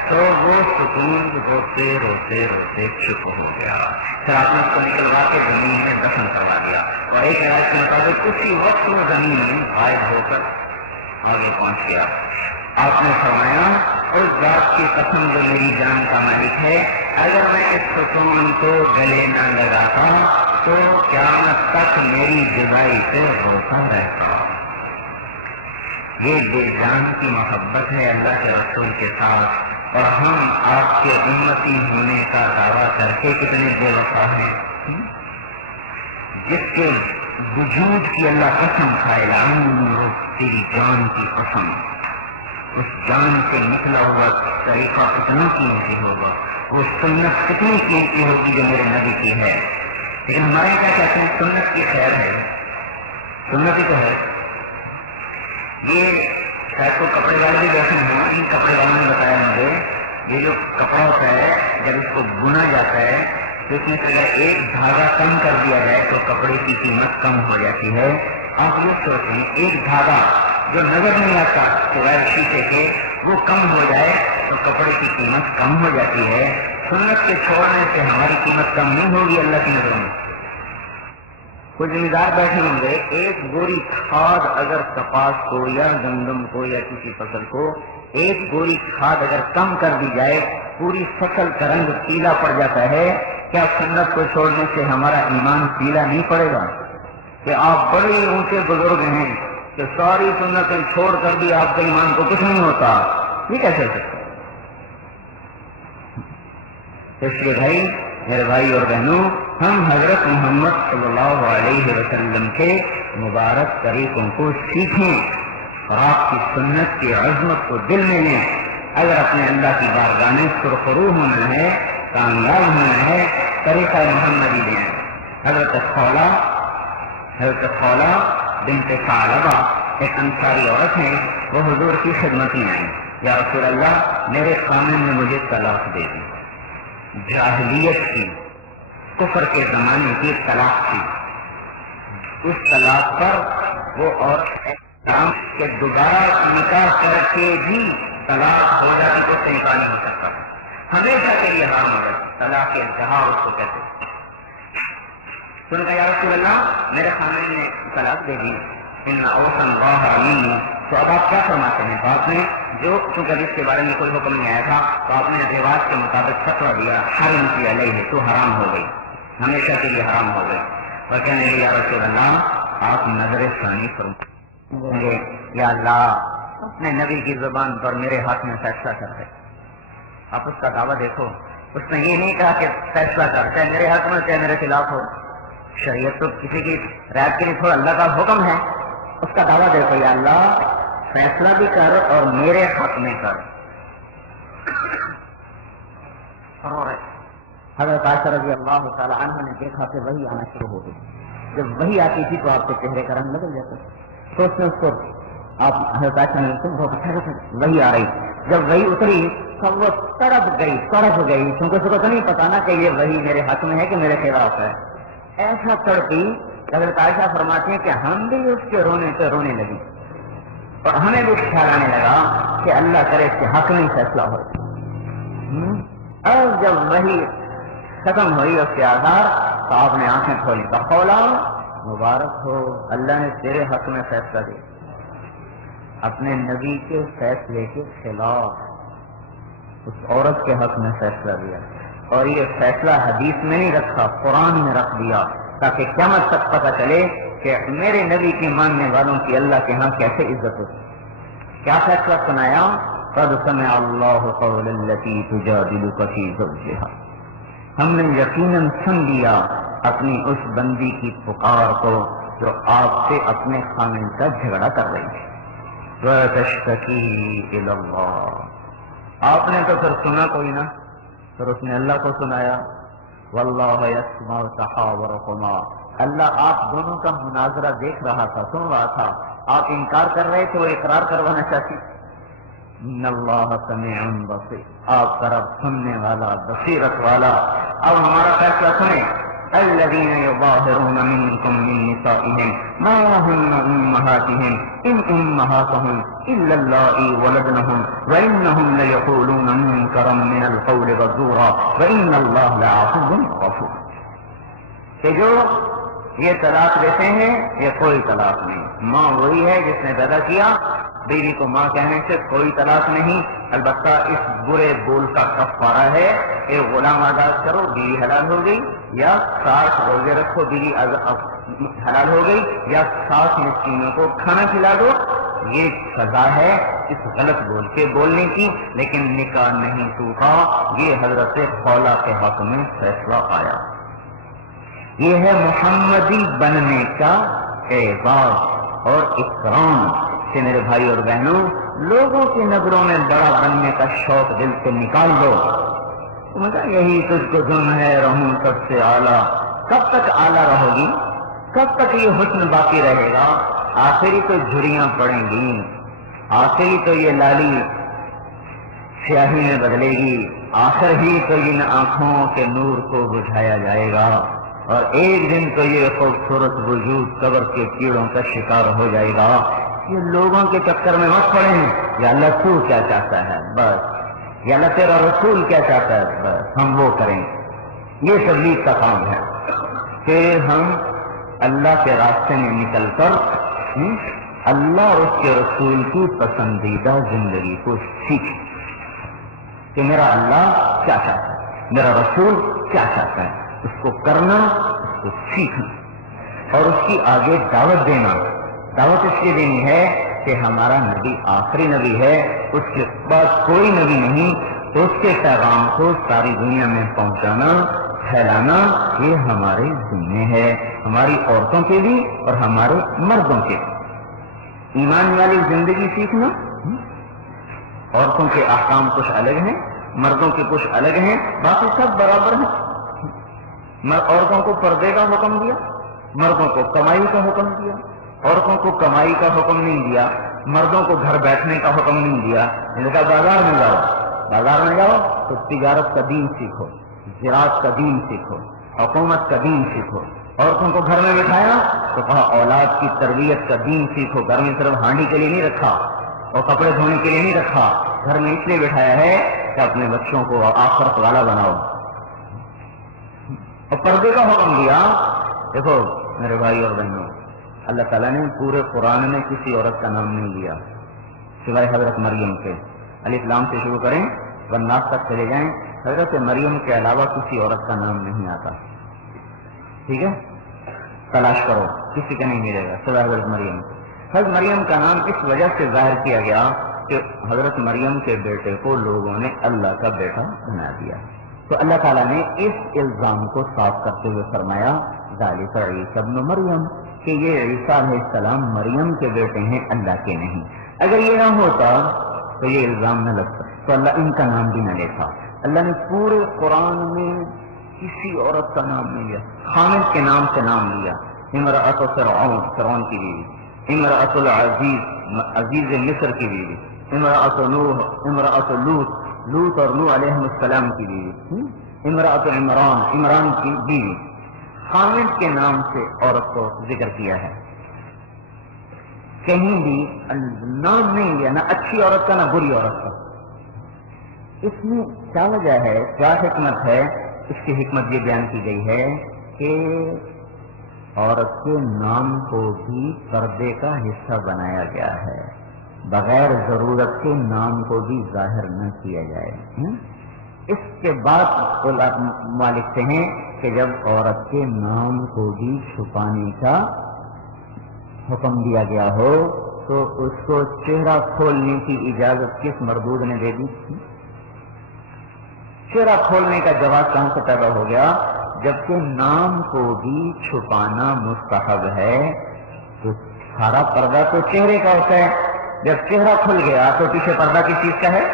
تو وہ ستون روتے روتے روتے چپ ہو گیا، پھر آپ نے اس کو نکلوا کے زمین میں دفن کروا دیا، اور ایک روایت کے مطابق اسی وقت وہ زمین میں غائب ہو کر آگے پہنچ گیا۔ آپ نے فرمایا اس ذات کی قسم جو میری جان کا مالک ہے، اگر میں اس ستون کو گلے نہ لگاتا تو قیامت تک میری جدائی سے روتا رہتا۔ یہ بے جان کی محبت ہے اللہ کے رسول کے ساتھ، اور ہم آپ کے امتی ہونے کا دعویٰ کر کے کتنے بے وفا ہیں، جس کے وجود کی اللہ قسم کھائے، تیری جان کی قسم، اس جان سے نکلا ہوا طریقہ کتنا قیمتی ہوگا، وہ سنت کتنی قیمتی ہوگی جو میرے نبی کی ہے۔ لیکن ہمارے کیا کہتے ہیں سنت کی خیر ہے، سنت ہی تو ہے۔ یہ شاید کو کپڑے والے بھی بیٹھے ہیں، ان کپڑے والوں نے بتایا مجھے یہ جو کپڑا ہوتا ہے جب اس کو بنا جاتا ہے تو اس میں سے اگر ایک دھاگا کم کر دیا جائے تو کپڑے کی قیمت کم ہو جاتی ہے۔ آپ یہ سوچیں ایک دھاگا جو نظر نہیں آتا سوائے شیشے کے وہ کم ہو جائے تو کپڑے کی قیمت کم ہو جاتی ہے۔ سنت کے چھوڑنے سے ہماری قیمت کم نہیں ہوگی اللہ کی نظروں میں۔ کچھ ذمہ دار بیٹھے ہوں گے، ایک بوری کھاد اگر کپاس کو یا گندم کو یا کسی فصل کو ایک بوری کھاد اگر کم کر دی جائے پوری فصل کا رنگ پیلا پڑ جاتا ہے، کیا سنت کو چھوڑنے سے ہمارا ایمان پیلا نہیں پڑے گا؟ کہ آپ بڑے اونچے بزرگ ہیں کہ ساری سنتیں چھوڑ کر بھی آپ کے ایمان کو کچھ نہیں ہوتا، یہ کیسے ہو سکتا؟ اس لیے بھائی میرے بھائی اور بہنوں، ہم حضرت محمد صلی اللہ علیہ وسلم کے مبارک طریقوں کو سیکھیں اور آپ کی سنت کی عظمت کو دل میں لیں۔ اگر اپنے اللہ کی بارگاہ میں سرخرو ہونا ہے، کامیاب ہونا ہے، طریقہ محمدی لیں۔ حضرت خولا بنت ثعلبہ ایک انصاری عورت ہیں، وہ حضور کی خدمت میں آئیں، یا رسول اللہ میرے خامن نے مجھے طلاق دے دی، جاہلیت کی، کفر کے زمانے کی طلاق تھی، اس طلاق پر وہ اور کہ دوبارہ نکاح کر کے بھی طلاق ہو جاتی تو اس سے نکاح نہیں ہو سکتا، ہمیشہ کے لیے حرام ہو جاتی، طلاق انتہا اس کو کہتے ہیں۔ تو نے کہا یا رسول اللہ میرے خامن نے طلاق دے دی، ان اوصى الله علي، تو اب آپ کیا فرماتے ہیں؟ تو آپ نے جو چونکہ اس کے بارے میں کوئی حکم نہیں آیا تھا تو آپ نے رواج کے مطابق فتویٰ دیا، حرم کی علیہ، تو حرام ہو گئی، ہمیشہ کے لیے حرام ہو گئی۔ اور کہنے لگے یا رسول اللہ آپ نظر ثانی فرمائیں گے، یا اللہ اپنے نبی کی زبان پر میرے حق میں فیصلہ کر دے۔ آپ اس کا دعویٰ دیکھو، اس نے یہ نہیں کہا کہ فیصلہ کر، چاہے میرے حق میں چاہے میرے خلاف ہو، شریعت تو کسی کی رعایت کے لیے تھوڑا اللہ کا حکم ہے، اس کا دعویٰ دیکھو یا اللہ فیصلہ بھی کر اور میرے حق میں کر۔ حضرت عائشہ رضی اللہ تعالی عنہ نے دیکھا کہ وہی آنا شروع ہو گئی، جب وہی آتی تھی تو آپ کے چہرے کا رنگ بدل جاتا، تو اس نے اس کو آپ حضرت عائشہ نے بہت اچھا وہی آ رہی، جب وہی اتری تو وہ تڑپ گئی کیونکہ اس کو تو نہیں پتا نا کہ یہ وہی میرے حق میں ہے کہ میرے خلاف ہے، ایسا تڑپی حضرت عائشہ فرماتی ہیں کہ ہم بھی اس کے رونے سے رونے لگی اور ہمیں بھی خیال آنے لگا کہ اللہ کرے اس کے حق میں فیصلہ ہو۔ اور جب وہی ختم ہوئی اس کے آثار تو آپ نے آنکھیں کھولی، بقولا مبارک ہو اللہ نے تیرے حق میں فیصلہ دیا، اپنے نبی کے فیصلے کے خلاف اس عورت کے حق میں فیصلہ دیا، اور یہ فیصلہ حدیث میں نہیں رکھا، قرآن میں رکھ دیا تاکہ قیامت تک پتہ چلے کہ میرے نبی کی ماننے والوں کی اللہ کے ہاں کیسے عزت ہوتی۔ کیا فیصلہ سنایا؟ قد سمع اللہ قول التی تجادلک فی زوجہا، ہم نے یقیناً سن لیا اپنی اس بندی کی پکار کو جو آپ سے اپنے خامن کا جھگڑا کر رہی ہے، وتشتکی الی اللہ، آپ نے تو پھر سنا کوئی نہ، پھر اس نے اللہ کو سنایا، واللہ یسمع تحاورکما، اللہ آپ دونوں کا مناظرہ دیکھ رہا تھا، سن رہا تھا، آپ انکار کر رہے تھے وہ اقرار کروانا چاہتی۔ ان اللہ سمیع بصیر، آپ طرف سننے والا بصیرت والا۔ اب ہمارا فیصلہ سنیں، الذین یظاہرون منکم من نسائہم ما ہن امہاتہم ان امہاتہم الا اللائی ولدنہم وانہم لیقولون منکرا من القول وزورا وان اللہ لعفو غفور، کہ جو یہ طلاق دیتے ہیں یہ کوئی طلاق نہیں، ماں وہی ہے جس نے پیدا کیا، بیوی کو ماں کہنے سے کوئی طلاق نہیں، البتہ اس برے بول کا کفارہ ہے کہ غلام آزاد کرو بیوی حلال ہو گئی، یا 60 روزے رکھو بیوی حلال ہو گئی، یا 60 مسکینوں کو کھانا کھلا دو، یہ سزا ہے اس غلط بول کے بولنے کی، لیکن نکاح نہیں ٹوٹا، یہ حضرت خولا کے حق میں فیصلہ آیا۔ یہ ہے محمدی بننے کا اعزاز اور اکرام کہ میرے بھائی اور بہنوں لوگوں کی نظروں میں بڑا بننے کا شوق دل سے نکال دو، مگر یہی تجھ کو دھن ہے رہوں سب سے اعلیٰ، کب تک اعلیٰ رہو گی، کب تک یہ حسن باقی رہے گا؟ آخری تو جھریاں پڑیں گی، آخری تو یہ لالی سیاہی میں بدلے گی، آخر ہی تو ان آنکھوں کے نور کو بجھایا جائے گا، اور ایک دن تو یہ خوبصورت وجود قبر کے کیڑوں کا شکار ہو جائے گا۔ یہ لوگوں کے چکر میں مت پڑیں، یا اللہ تو کیا چاہتا ہے بس، یا اللہ تیرا رسول کیا چاہتا ہے بس ہم وہ کریں۔ یہ تبلیغ کا کام ہے کہ ہم اللہ کے راستے میں نکل کر اللہ اور اس کے رسول کی پسندیدہ زندگی کو سیکھیں کہ میرا اللہ کیا چاہتا ہے، میرا رسول کیا چاہتا ہے، اس کو کرنا، اس کو سیکھنا اور اس کی آگے دعوت دینا۔ دعوت اس لیے دینی ہے کہ ہمارا نبی آخری نبی ہے، اس کے بعد کوئی نبی نہیں، تو اس کے پیغام کو ساری دنیا میں پہنچانا، پھیلانا، یہ ہمارے ذمہ ہے، ہماری عورتوں کے بھی اور ہمارے مردوں کے بھی۔ ایمان والی زندگی سیکھنا، عورتوں کے احکام کچھ الگ ہیں، مردوں کے کچھ الگ ہیں، باقی سب برابر ہیں۔ عورتوں کو پردے کا حکم دیا، مردوں کو کمائی کا حکم دیا، عورتوں کو کمائی کا حکم نہیں دیا، مردوں کو گھر بیٹھنے کا حکم نہیں دیا، ان کا بازار میں جاؤ، بازار میں جاؤ تو تجارت کا دین سیکھو، زراعت کا دین سیکھو، حکومت کا دین سیکھو، عورتوں کو گھر میں بٹھایا تو کہا اولاد کی تربیت کا دین سیکھو. گھر میں صرف ہانڈی کے لیے نہیں رکھا اور کپڑے دھونے کے لیے نہیں رکھا, گھر میں اس لیے بٹھایا ہے کہ اپنے بچوں کو آخرت والا بناؤ. اور پردے کا حکم دیا. دیکھو میرے بھائی اور بہنوں, اللہ تعالیٰ نے پورے قرآن میں کسی عورت کا نام نہیں لیا سوائے حضرت مریم کے. الف لام سے شروع کریں والناس تک چلے جائیں, حضرت مریم کے علاوہ کسی عورت کا نام نہیں آتا. ٹھیک ہے, تلاش کرو, کسی کا نہیں ملے گا سوائے حضرت مریم. حضرت مریم کا نام اس وجہ سے ظاہر کیا گیا کہ حضرت مریم کے بیٹے کو لوگوں نے اللہ کا بیٹا بنا دیا. تو اللہ تعالیٰ نے اس الزام کو صاف کرتے ہوئے فرمایا ذالک عیسی ابن مریم, کہ یہ عیسیٰ علیہ السلام مریم کے بیٹے ہیں, اللہ کے نہیں. اگر یہ نہ ہوتا تو یہ الزام نہ لگتا, تو اللہ ان کا نام بھی نہ لیتا. اللہ نے پورے قرآن میں کسی عورت کا نام نہیں لیا. حامد کے نام سے نام لیا, امرأۃ فرعون, فرعون کی بیوی, امرأۃ العزیز, عزیز مصر کی بیوی, امرأۃ نوح, امرأۃ لوط, لوط اور نوح علیہ السلام کی بیوی, امرأۃ عمران, عمران کی بیوی. حامد کے نام سے عورت کو ذکر کیا ہے, کہیں بھی نام نہیں لیا, نہ اچھی عورت کا نہ بری عورت کا. اس میں کیا وجہ ہے, کیا حکمت ہے؟ اس کی حکمت یہ بیان کی گئی ہے کہ عورت کے نام کو بھی پردے کا حصہ بنایا گیا ہے, بغیر ضرورت کے نام کو بھی ظاہر نہ کیا جائے. اس کے بعد مالک سے ہیں کہ جب عورت کے نام کو بھی چھپانے کا حکم دیا گیا ہو تو اس کو چہرہ کھولنے کی اجازت کس مردود نے دے دی؟ چہرہ کھولنے کا جواز کہاں سے پیدا ہو گیا؟ جبکہ نام کو بھی چھپانا مستحب ہے تو سارا پردہ تو چہرے کا ہوتا ہے. جب چہرہ کھل گیا تو پیچھے پردہ کس چیز کا ہے؟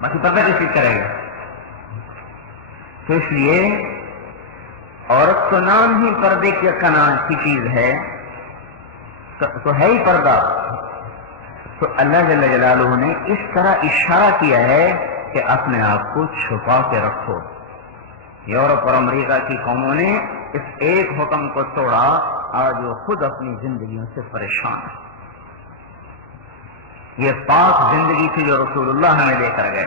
باقی پردہ کس چیز کا رہے گا؟ تو اس لیے عورت تو نام ہی پردے کا نام کی چیز ہے, تو ہے ہی پردہ. تو اللہ جل جلالہ نے اس طرح اشارہ کیا ہے کہ اپنے آپ کو چھپا کے رکھو. یورپ اور امریکہ کی قوموں نے اس ایک حکم کو توڑا, آج وہ خود اپنی زندگیوں سے پریشان ہے. یہ پاک زندگی تھی جو رسول اللہ ہمیں دے کر گئے.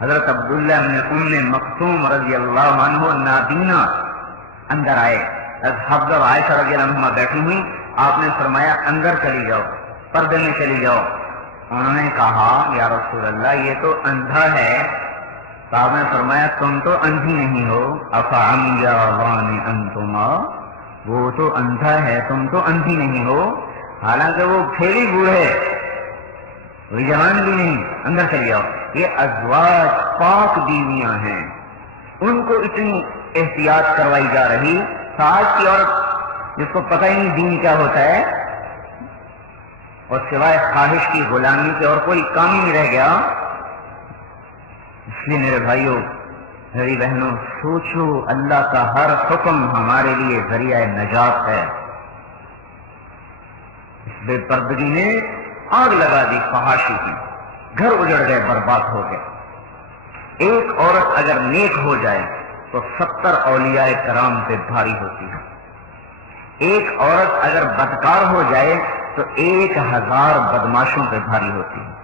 حضرت عبداللہ بن ام مکتوم رضی اللہ عنہ نابینا اندر آئے, حفصہ اور عائشہ رضی اللہ عنہما بیٹھی ہوئی, آپ نے فرمایا اندر چلی جاؤ, پردے میں چلی جاؤ. انہوں نے کہا یا رسول اللہ یہ تو اندھا ہے. تو آپ نے فرمایا تم تو اندھی نہیں ہو, افعمیان انتما, وہ تو اندھا ہے تم تو اندھی نہیں ہو. حالانکہ وہ پھیلی بوڑھے, وہ جوان بھی نہیں. اندر چلی جاؤ. یہ ازواج پاک بیویاں ہیں, ان کو اتنی احتیاط کروائی جا رہی. آج کی عورت جس کو پتہ ہی نہیں دین کیا ہوتا ہے اور سوائے خواہش کی غلامی کے اور کوئی کام ہی نہیں رہ گیا. اس لیے میرے بھائیوں میری بہنوں سوچو, اللہ کا ہر حکم ہمارے لیے ذریعہ نجات ہے. اس بے پردگی نے آگ لگا دی فحاشی کی, گھر اجڑ گئے, برباد ہو گئے. ایک عورت اگر نیک ہو جائے تو 70 اولیاء کرام پہ بھاری ہوتی ہے. ایک عورت اگر بدکار ہو جائے تو 1000 بدماشوں پہ بھاری ہوتی ہے.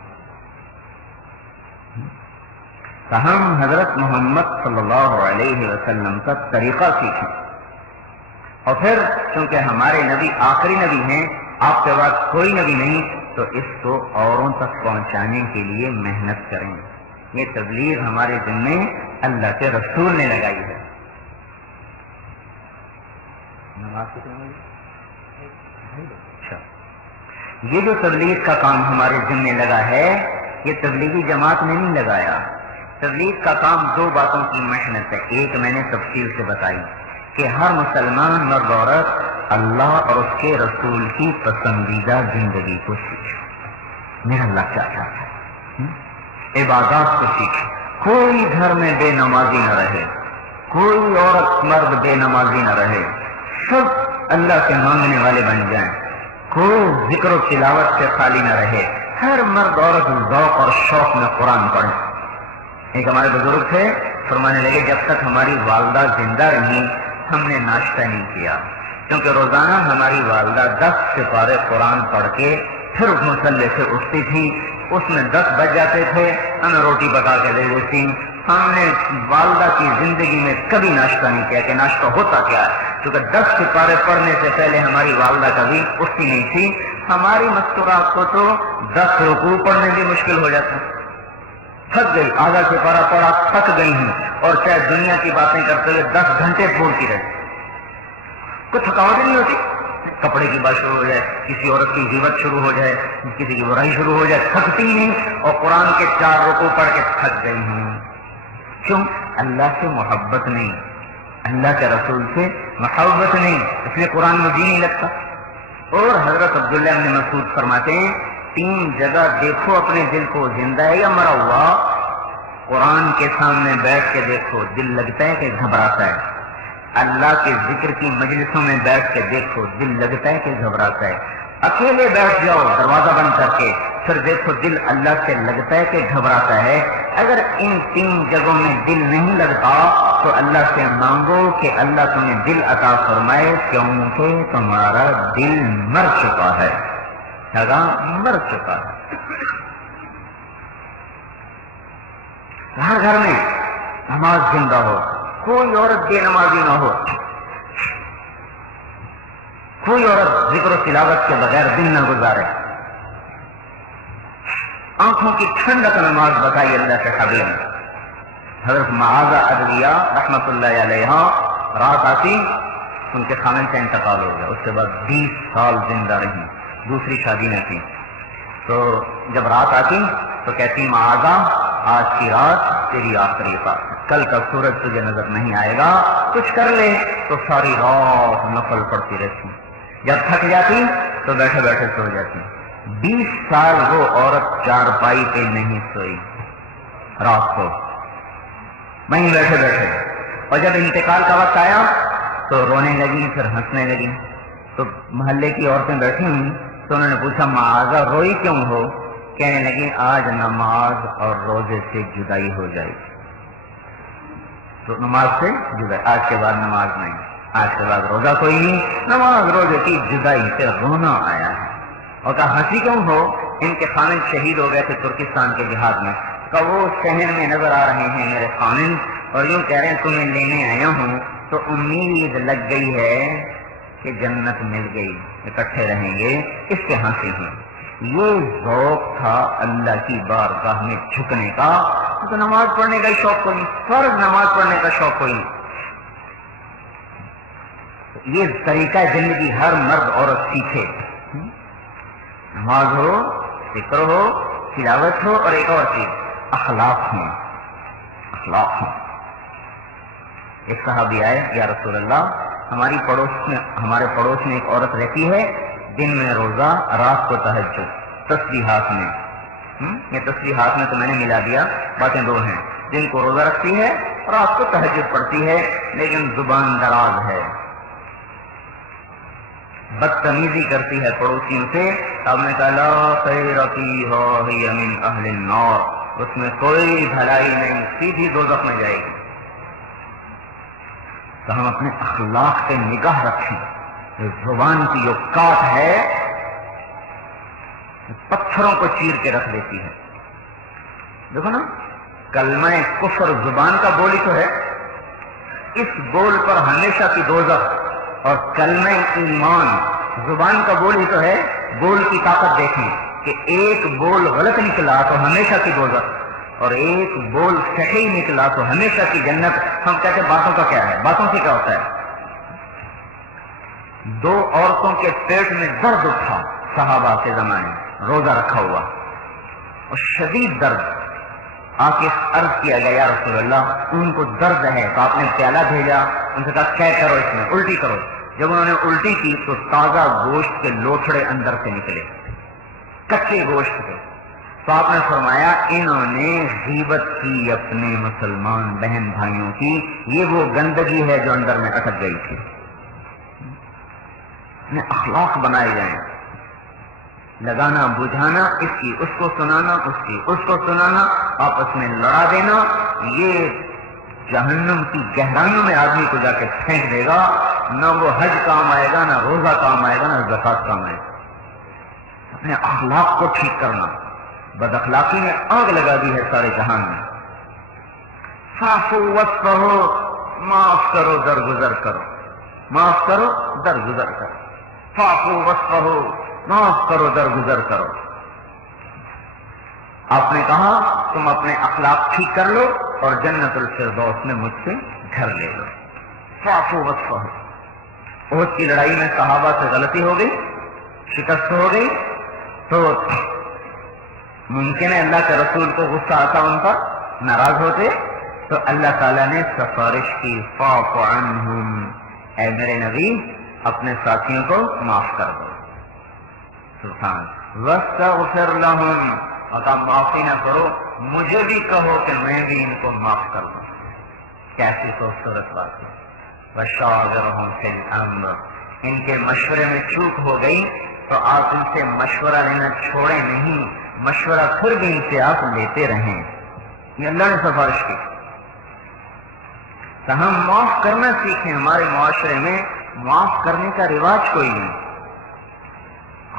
ہم حضرت محمد صلی اللہ علیہ وسلم کا طریقہ سیکھیں, اور پھر چونکہ ہمارے نبی آخری نبی ہیں, آپ کے بعد کوئی نبی نہیں, تو اس کو اوروں تک پہنچانے کے لیے محنت کریں. یہ تبلیغ ہمارے ذمے اللہ کے رسول نے لگائی ہے. اچھا, یہ جو تبلیغ کا کام ہمارے ذمے لگا ہے یہ تبلیغی جماعت نے نہیں لگایا. تبلیغ کا کام 2 باتوں کی محنت ہے. ایک میں نے تفصیل سے بتائی کہ ہر مسلمان مرد عورت اللہ اور اس کے رسول کی پسندیدہ زندگی کو سیکھے. میرا اللہ کیا چاہتا ہے, عبادات کو سیکھے. کوئی گھر میں بے نمازی نہ رہے, کوئی عورت مرد بے نمازی نہ رہے, سب اللہ سے مانگنے والے بن جائیں. کوئی ذکر و تلاوت سے خالی نہ رہے, ہر مرد عورت ذوق اور شوق میں قرآن پڑھے. ایک ہمارے بزرگ تھے فرمانے لگے جب تک ہماری والدہ زندہ رہی ہم نے ناشتہ نہیں کیا، کیونکہ روزانہ ہماری والدہ 10 سپارے قرآن پڑھ کے پھر مصلے سے اٹھتی تھی، اس میں 10 بج جاتے تھے، ہمیں روٹی پکا کے دے دیتی۔ ہم نے والدہ کی زندگی میں کبھی ناشتہ نہیں کیا کہ ناشتہ ہوتا کیا ہے، کیونکہ 10 سپارے پڑھنے سے پہلے ہماری والدہ کبھی اٹھتی نہیں تھی۔ ہماری مستورات کو تو 10 رکوع پڑھنے بھی مشکل ہو جاتا، تھک گئی، آدھا سپارہ پڑھا تھک گئی ہوں، اور چاہے دنیا کی باتیں کرتے ہوئے 10 گھنٹے بولتی رہتی، کوئی تھکاوٹ نہیں ہوتی۔ کپڑے کی بات شروع ہو جائے، کسی عورت کی غیبت شروع ہو جائے، کسی کی برائی شروع ہو جائے، تھکتی نہیں، اور قرآن کے 4 رکوع پڑھ کے تھک گئی ہوں۔ کیوں؟ اللہ سے محبت نہیں، اللہ کے رسول سے محبت نہیں، اس لیے قرآن میں جی نہیں لگتا۔ اور حضرت عبداللہ بن مسعود فرماتے ہیں 3 جگہ دیکھو اپنے دل کو زندہ ہے یا مرا ہوا، قرآن کے سامنے بیٹھ کے دیکھو دل لگتا ہے کہ گھبراتا ہے، اللہ کے ذکر کی مجلسوں میں بیٹھ کے دیکھو دل لگتا ہے کہ گھبراتا ہے، اکیلے بیٹھ جاؤ دروازہ بند کر کے پھر دیکھو دل اللہ سے لگتا ہے کہ گھبراتا ہے۔ اگر ان 3 جگہوں میں دل نہیں لگتا تو اللہ سے مانگو کہ اللہ تمہیں دل عطا فرمائے، کیونکہ تمہارا دل مر چکا ہے، مر چکا ہے۔ ہر گھر میں نماز زندہ ہو، کوئی عورت بے نمازی نہ ہو، کوئی عورت ذکر و تلاوت کے بغیر دن نہ گزارے، آنکھوں کی ٹھنڈک نماز بتائی اللہ کے حبیب نے۔ حضرت معاذہ ادویہ رحمت اللہ علیہ رات آتی ان کے خامن کا انتقال ہو گیا، اس کے بعد 20 سال زندہ رہی، دوسری شادی نہ کی، تو جب رات آتی تو کہتی معاذہ آج کی رات تیری آخری رات، کل کا سورج تجھے نظر نہیں آئے گا، کچھ کر لے، تو ساری رات نفل پڑتی رہتی، جب تھک جاتی تو بیٹھے بیٹھے سو جاتی۔ 20 سال وہ عورت چارپائی پہ نہیں سوئی، رات کو وہیں بیٹھے بیٹھے، اور جب انتقال کا وقت آیا تو رونے لگی، پھر ہنسنے لگی، تو محلے کی عورتیں بیٹھی ہوئی تو انہوں نے پوچھا معاذہ روئی کیوں ہو؟ کہنے لگی آج نماز اور روزے سے جدائی ہو جائے گی، تو نماز سے جدائی، آج کے بعد نماز نہیں، آج کے بعد روزہ کوئی نہیں، نماز روزے کی جدائی سے رونا آیا ہے۔ اور کہا ہنسی کیوں ہو؟ ان کے خامن شہید ہو گئے تھے ترکستان کے جہاد میں، کہ وہ شہر میں نظر آ رہے ہیں میرے خامن، اور یوں کہہ رہے ہیں تمہیں لینے آیا ہوں، تو امید لگ گئی ہے کہ جنت مل گئی، اکٹھے رہیں گے، اس کے ہنسی ہیں۔ یہ ذوق تھا اللہ کی بارگاہ میں جھکنے کا، تو نماز پڑھنے کا شوق کوئی نہیں، فرض نماز پڑھنے کا شوق کوئی نہیں۔ یہ طریقہ زندگی ہر مرد عورت سیکھے، نماز ہو، ذکر ہو، تلاوت ہو، اور ایک اور چیز اخلاق ہوں، اخلاق ہوں۔ ایک صحابی آئے، یا رسول اللہ ہمارے پڑوس میں ایک عورت رہتی ہے، دن میں روزہ، رات کو تہجد، تسبیحات میں، یہ تسبیحات میں تو میں نے ملا دیا، باتیں 2 ہیں، دن کو روزہ رکھتی ہے، رات کو تہجد پڑھتی ہے، لیکن زبان دراز ہے، بدتمیزی کرتی ہے پڑوسیوں سے۔ آپ نے کہا لا خیر فیہا ہی من اہل النار، اس میں کوئی بھلائی نہیں، سیدھی دوزخ میں جائے گی۔ تو ہم اپنے اخلاق پہ نگاہ رکھیں، زبان کی جو کاٹ ہے پتھروں کو چیر کے رکھ دیتی ہے۔ دیکھو نا، کلمہ کفر زبان کا بول ہی تو ہے، اس بول پر ہمیشہ کی دوزخ، اور کلمہ ایمان زبان کا بول ہی تو ہے، بول کی طاقت دیکھیں کہ ایک بول غلط نکلا تو ہمیشہ کی دوزخ، اور ایک بول صحیح نکلا تو ہمیشہ کی جنت۔ ہم کہتے ہیں باتوں کا کیا ہے، باتوں سے کیا ہوتا ہے؟ 2 عورتوں کے پیٹ میں درد اٹھا صحابہ کے زمانے، روزہ رکھا ہوا اور شدید درد، آ کے عرض کیا گیا یا رسول اللہ ان کو درد ہے، تو آپ نے پیالہ بھیجا، ان سے کہا کیا کرو، اس میں الٹی کرو۔ جب انہوں نے الٹی کی تو تازہ گوشت کے لوتھڑے اندر سے نکلے، کچے گوشت کے، تو آپ نے فرمایا انہوں نے غیبت کی اپنے مسلمان بہن بھائیوں کی، یہ وہ گندگی ہے جو اندر میں اٹک گئی تھی۔ اخلاق بنائے جائیں، لگانا بجھانا، اس کی اس کو سنانا، اس کی اس کو سنانا، آپس میں لڑا دینا، یہ جہنم کی گہرائیوں میں آدمی کو جا کے پھینک دے گا. نہ وہ حج کام آئے گا، نہ روزہ کام آئے گا، نہ زکات کام آئے گا. اپنے اخلاق کو ٹھیک کرنا. بد اخلاقی نے آگ لگا دی ہے سارے جہان میں. فاعفو واصفحوا، معاف کرو درگزر کرو، معاف کرو درگزر کرو. فاعفو واصفحوا، معاف کرو درگزر کرو. آپ نے کہا تم اپنے اخلاق ٹھیک کر لو اور جنت الفردوس میں مجھ سے گھر لے لو. فاعفو واصفحوا. احد کی لڑائی میں صحابہ سے غلطی ہو گئی، شکست ہو گئی، تو ممکن ہے اللہ کے رسول کو غصہ آتا، ان پر ناراض ہوتے، تو اللہ تعالیٰ نے سفارش کی فاعف عنہم، اے میرے نبی اپنے ساتھیوں کو معاف کر دو. سبحان. واستغفر لہم، اور معافی نہ کرو مجھے بھی کہو کہ میں بھی ان کو معاف کر دوں. کیسی خوبصورت بات ہے. وشاورہم فی الامر، ان کے مشورے میں چوک ہو گئی تو آپ ان سے مشورہ لینا چھوڑے نہیں، مشورہ پھر بھی ان سے آپ لیتے رہیں. یہ اللہ نے سفارش کی. تو ہم معاف کرنا سیکھیں. ہمارے معاشرے میں معاف کرنے کا رواج کوئی نہیں.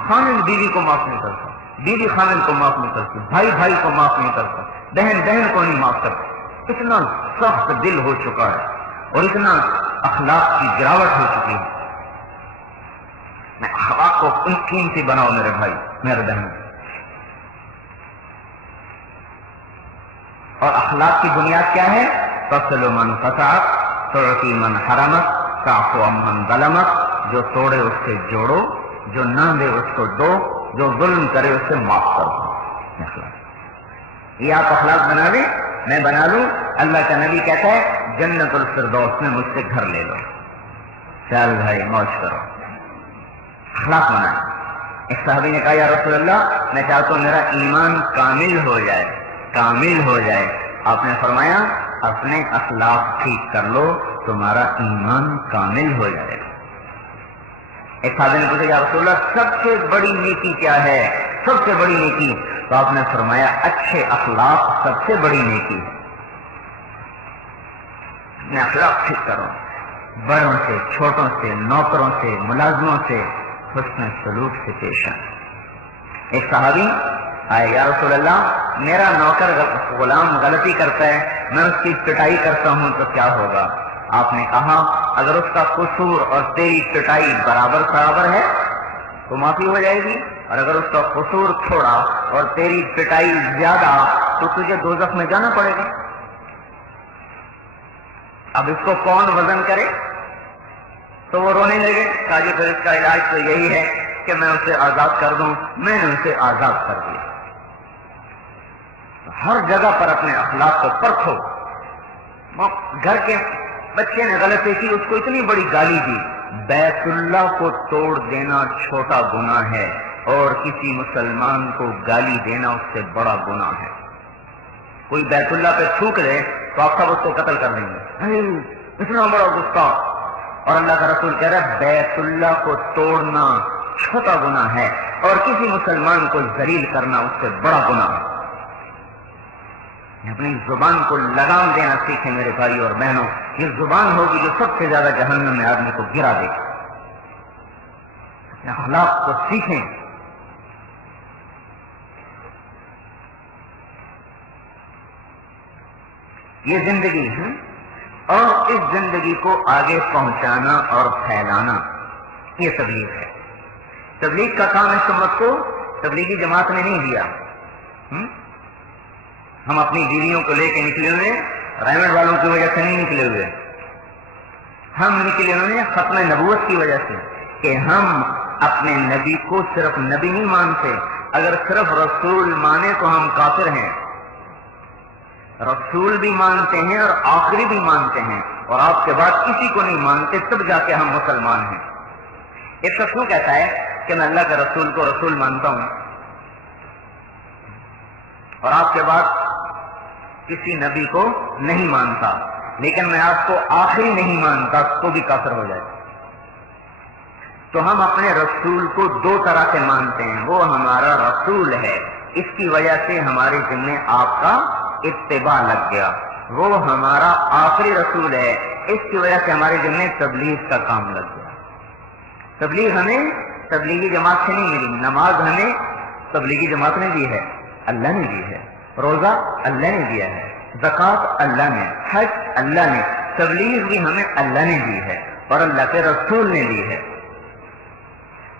خامن بیوی کو معاف نہیں کرتا، بیوی خامن کو معاف نہیں کرتی، بھائی بھائی کو معاف نہیں کرتا، بہن بہن کو نہیں معاف کرتی. اتنا سخت دل ہو چکا ہے اور اتنا اخلاق کی گراوٹ ہو چکی ہے. میں اخلاق کو قیمتی بناؤ میرے بھائی میرے بہن. اور اخلاق کی بنیاد کیا ہے؟ تصل من قطعت، تعطی من حرمت، تعفو عمن ظلمت. جو توڑے اس سے جوڑو، جو نہ دے اس کو دو، جو ظلم کرے اس سے معاف کر دو. یہ آپ اخلاق بنا لیں، میں بنا لوں. اللہ کا نبی کہتا ہے جنت الفردوس میں مجھ سے گھر لے لو. چل بھائی موج کرو، اخلاق بنائیں. ایک صحابی نے کہا یا رسول اللہ میں چاہتا ہوں میرا ایمان کامل ہو جائے، کامل ہو جائے. آپ نے فرمایا اپنے اخلاق ٹھیک کر لو تمہارا ایمان کامل ہو جائے. ایک صحابی نے پوچھا یا رسول اللہ سب سے بڑی نیکی کیا ہے، سب سے بڑی نیکی؟ تو آپ نے فرمایا اچھے اخلاق سب سے بڑی نیکی ہے. اپنے اخلاق ٹھیک کرو. بڑوں سے، چھوٹوں سے، نوکروں سے، ملازموں سے حسن سلوک سے پیش آئیں. ایک صحابی آئے یا رسول اللہ میرا نوکر غلام غلطی کرتا ہے، میں اس کی پٹائی کرتا ہوں تو کیا ہوگا؟ آپ نے کہا اگر اس کا قصور اور تیری پٹائی برابر ہے تو معافی ہو جائے گی، اور اگر اس کا قصور تھوڑا اور تیری پٹائی زیادہ تو تجھے دوزخ میں جانا پڑے گا. اب اس کو کون وزن کرے؟ تو وہ رونے لگے. کہا جی پھر اس کا علاج تو یہی ہے کہ میں اسے آزاد کر دوں. میں نے اسے آزاد کر دیا. ہر جگہ پر اپنے اخلاق کو پرکھو. گھر کے بچے نے غلطی کی، اس کو اتنی بڑی گالی دی. بیت اللہ کو توڑ دینا چھوٹا گناہ ہے اور کسی مسلمان کو گالی دینا اس سے بڑا گناہ ہے. کوئی بیت اللہ پہ تھوک دے تو آپ سب اس کو قتل کر دیں گے. اتنا بڑا غصہ. اور اللہ کا رسول کہہ رہا ہے بیت اللہ کو توڑنا چھوٹا گناہ ہے اور کسی مسلمان کو ذلیل کرنا اس سے بڑا گناہ ہے. اپنی زبان کو لگام دینا سیکھیں میرے بھائی اور بہنوں. یہ زبان ہوگی جو سب سے زیادہ جہنم میں آدمی کو گرا دے گی. اخلاق کو سیکھیں. یہ زندگی ہے اور اس زندگی کو آگے پہنچانا اور پھیلانا یہ تبلیغ ہے. تبلیغ کا کام اس امت کو تبلیغی جماعت نے نہیں دیا. ہم اپنی بیویوں کو لے کے نکلے ہوئے رائمنڈ والوں کی وجہ سے نہیں نکلے ہوئے. ہم نکلے ہوئے ختم نبوت کی وجہ سے کہ ہم اپنے نبی کو صرف نبی نہیں مانتے. اگر صرف رسول مانے تو ہم کافر ہیں. رسول بھی مانتے ہیں اور آخری بھی مانتے ہیں اور آپ کے بعد کسی کو نہیں مانتے تب جا کے ہم مسلمان ہیں. ایک شخص کیوں کہتا ہے کہ میں اللہ کے رسول کو رسول مانتا ہوں اور آپ کے بعد کسی نبی کو نہیں مانتا, لیکن میں آپ کو آخری نہیں مانتا تو بھی کافر ہو جائے. تو ہم اپنے رسول کو دو طرح سے مانتے ہیں. وہ ہمارا رسول ہے, اس کی وجہ سے ہمارے ذمہ آپ کا اتباع لگ گیا. وہ ہمارا آخری رسول ہے، اس کی وجہ سے ہمارے دل میں تبلیغ کا کام لگ گیا۔ تبلیغ ہمیں تبلیغی جماعت سے نہیں ملی، نماز ہمیں تبلیغی جماعت نے دی ہے، اللہ نے دی ہے، روزہ اللہ نے دیا ہے، زکوٰۃ اللہ نے، حج اللہ نے، تبلیغ بھی ہمیں اللہ نے دی ہے اور اللہ کے رسول نے دی ہے۔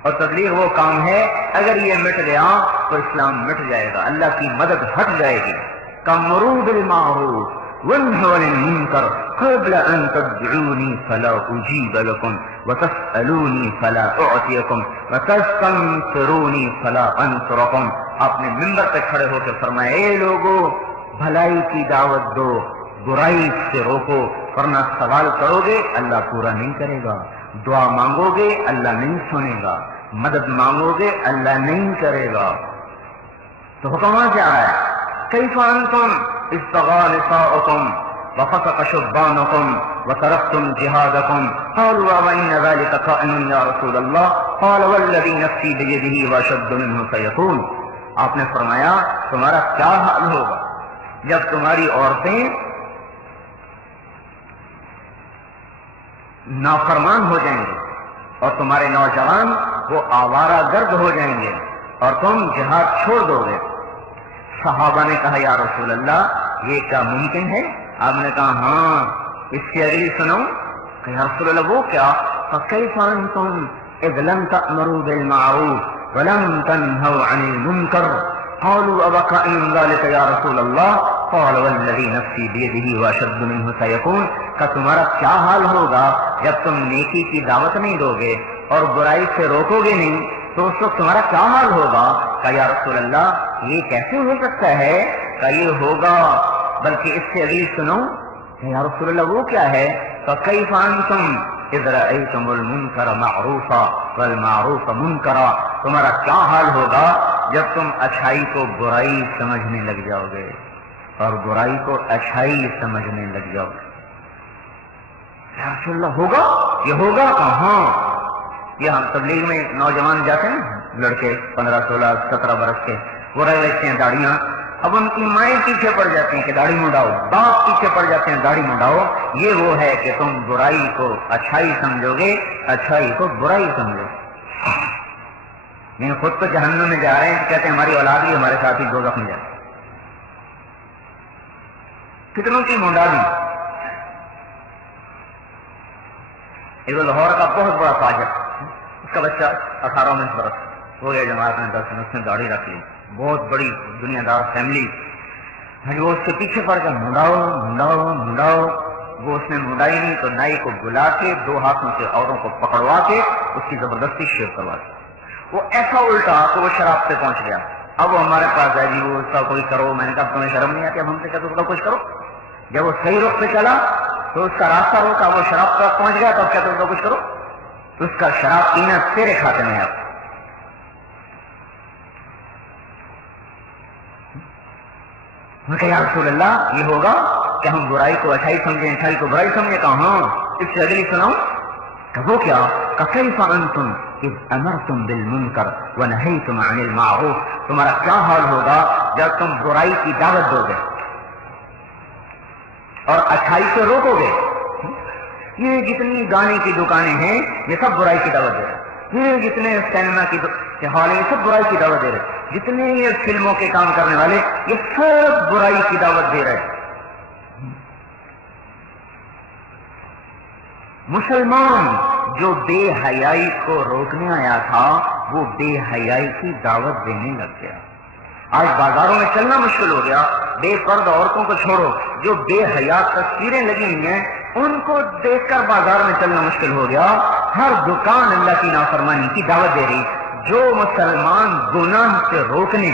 اور تبلیغ وہ کام ہے اگر یہ مٹ گیا تو اسلام مٹ جائے گا، اللہ کی مدد ہٹ جائے گی۔ کَمْرُوا بِالْمَعْرُوفِ وَانْهَوْا عَنِ الْمُنكَرِ قَبْلَ أَن تَدْعُونِي فَلَا أُجِيبَ لَكُمْ وَتَسْأَلُونِي فَلَا أُعْطِيَكُمْ وَتَسْتَنصِرُونِي فَلَا أَنصُرَكُمْ۔ آپ نے منبر پہ کھڑے ہو کے فرمایا، اے لوگو بھلائی کی دعوت دو، برائی سے روکو، ورنہ سوال کرو گے اللہ پورا نہیں کرے گا، دعا مانگو گے اللہ نہیں سنے گا، مدد مانگو گے اللہ نہیں کرے گا۔ تو حکم وہاں سے آ رہا ہے، کیف انتم اذ طغى نساؤکم وفسق شبانکم وترکتم جہادکم قالوا وإن ذلك كائن یا رسول اللہ قال والذی نفسی بیدہ واشد منہ سیکون۔ آپ نے فرمایا تمہارا کیا حال ہوگا جب تمہاری عورتیں نافرمان ہو جائیں گے اور تمہارے نوجوان وہ آوارہ گرد ہو جائیں گے اور تم جہاد چھوڑ دو گے۔ صحابہ نے کہا یا رسول اللہ یہ کیا ممکن ہے؟ آپ نے کہا ہاں، اس کی اگلی سنو کہ یا رسول اللہ وہ کیا؟ فَكَيْفَ أَنْتُمْ إِذْ لَمْ تَأْمُرُوا بِالْمَعْرُوفِ وَلَمْ تَنْهَوْا عَنِ الْمُنكَرِ قَالُوا أَوَكَائِنُ ذَلِكَ يَا رسول اللہ قال والذی نفسی بیدہ واشد منہ سیکون۔ کہ تمہارا کیا حال ہوگا جب تم نیکی کی دعوت نہیں دو گے اور برائی سے روکو گے نہیں تو اس وقت تمہارا کیا حال ہوگا؟ کہ یا رسول اللہ یہ کیسے ہو سکتا ہے؟ کہ یہ ہوگا، بلکہ اس سے اگلی سنو کہ یا رسول اللہ وہ کیا ہے؟ فَكَيْفَ أَنْتُمْ إِذْ رَأَيْتُمُ الْمُنْكَرَ مَعْرُوفًا وَالْمَعْرُوفَ مُنْكَرًا۔ تمہارا کیا حال ہوگا جب تم اچھائی کو برائی سمجھنے لگ جاؤ گے اور برائی کو اچھائی سمجھنے لگ جاؤ گے۔ یا رسول اللہ ہوگا؟ یہ ہوگا کہاں؟ یہ ہم تبلیغ میں نوجوان جاتے ہیں، لڑکے 15 16 17 برس کے، وہ رہ لیتے ہیں داڑیاں، اب ان کی مائیں پیچھے پڑ جاتی ہیں کہ داڑھی منڈاؤ، باپ پیچھے پڑ جاتے ہیں داڑھی منڈاؤ۔ یہ وہ ہے کہ تم برائی کو اچھائی سمجھو گے، اچھائی کو برائی سمجھو۔ خود تو جہنم میں جا رہے ہیں، کہتے ہیں ہماری اولاد بھی ہمارے ساتھ ہی دوزخ میں جائے۔ کتنوں کی منڈا دی۔ ایک لاہور کا بہت بڑا تاجر، اس کا بچہ 18 19 برس ہو گیا، جماعت میں 10 اس نے داڑھی رکھ لی، بہت بڑی دنیا دار فیملی، وہ اس کے پیچھے پڑ کے منڈاؤ منڈاؤ منڈاؤ۔ وہ اس نے منڈائی نہیں تو نائی کو بلا کے 2 ہاتھوں سے عورتوں کو پکڑوا کے اس کی زبردستی شیو کروا دی۔ وہ ایسا الٹا کہ وہ شراب پہ پہنچ گیا۔ اب وہ ہمارے پاس ہے جی وہ اس کا کوئی کرو، میں نے کہا تمہیں شرم نہیں آتی؟ اب ہم سے کہتے اس کا کچھ کرو۔ جب وہ صحیح رخ پہ چلا تو اس کا راستہ روکا، وہ شراب تک پہنچ گیا تو اب کہتے اس کا کچھ کرو، تو اس کا شراب پینا تیرے کھاتے میں اب۔ میں کہا یا رسول اللہ یہ ہوگا کہ ہم برائی کو اچھائی سمجھیں، اچھائی کو برائی سمجھیں؟ کہا ہاں، اس سے اگلی سناؤ کہ وہ کیا؟ کیف انتم اذ امرتم بالمنکر ونہیتم عن المعروف۔ تمہارا کیا حال ہوگا جب تم برائی کی دعوت دو گے اور اچھائی سے روکو گے۔ یہ جتنی گانے کی دکانیں ہیں یہ سب برائی کی دعوت دے رہے، یہ جتنے سینما کی ہال ہیں یہ سب برائی کی دعوت دے رہے، جتنے یہ فلموں کے کام کرنے والے یہ سب برائی کی دعوت دے رہے۔ مسلمان جو بے حیائی کو روکنے آیا تھا وہ بے حیائی کی دعوت دینے لگ گیا۔ آج بازاروں میں چلنا مشکل ہو گیا، بے پردہ عورتوں کو چھوڑو، جو بے حیا تصویریں لگی ہوئی ہیں ان کو دیکھ کر بازار میں چلنا مشکل ہو گیا۔ ہر دکان اللہ کی نافرمانی کی دعوت دے رہی۔ جو مسلمان گناہ سے روکنے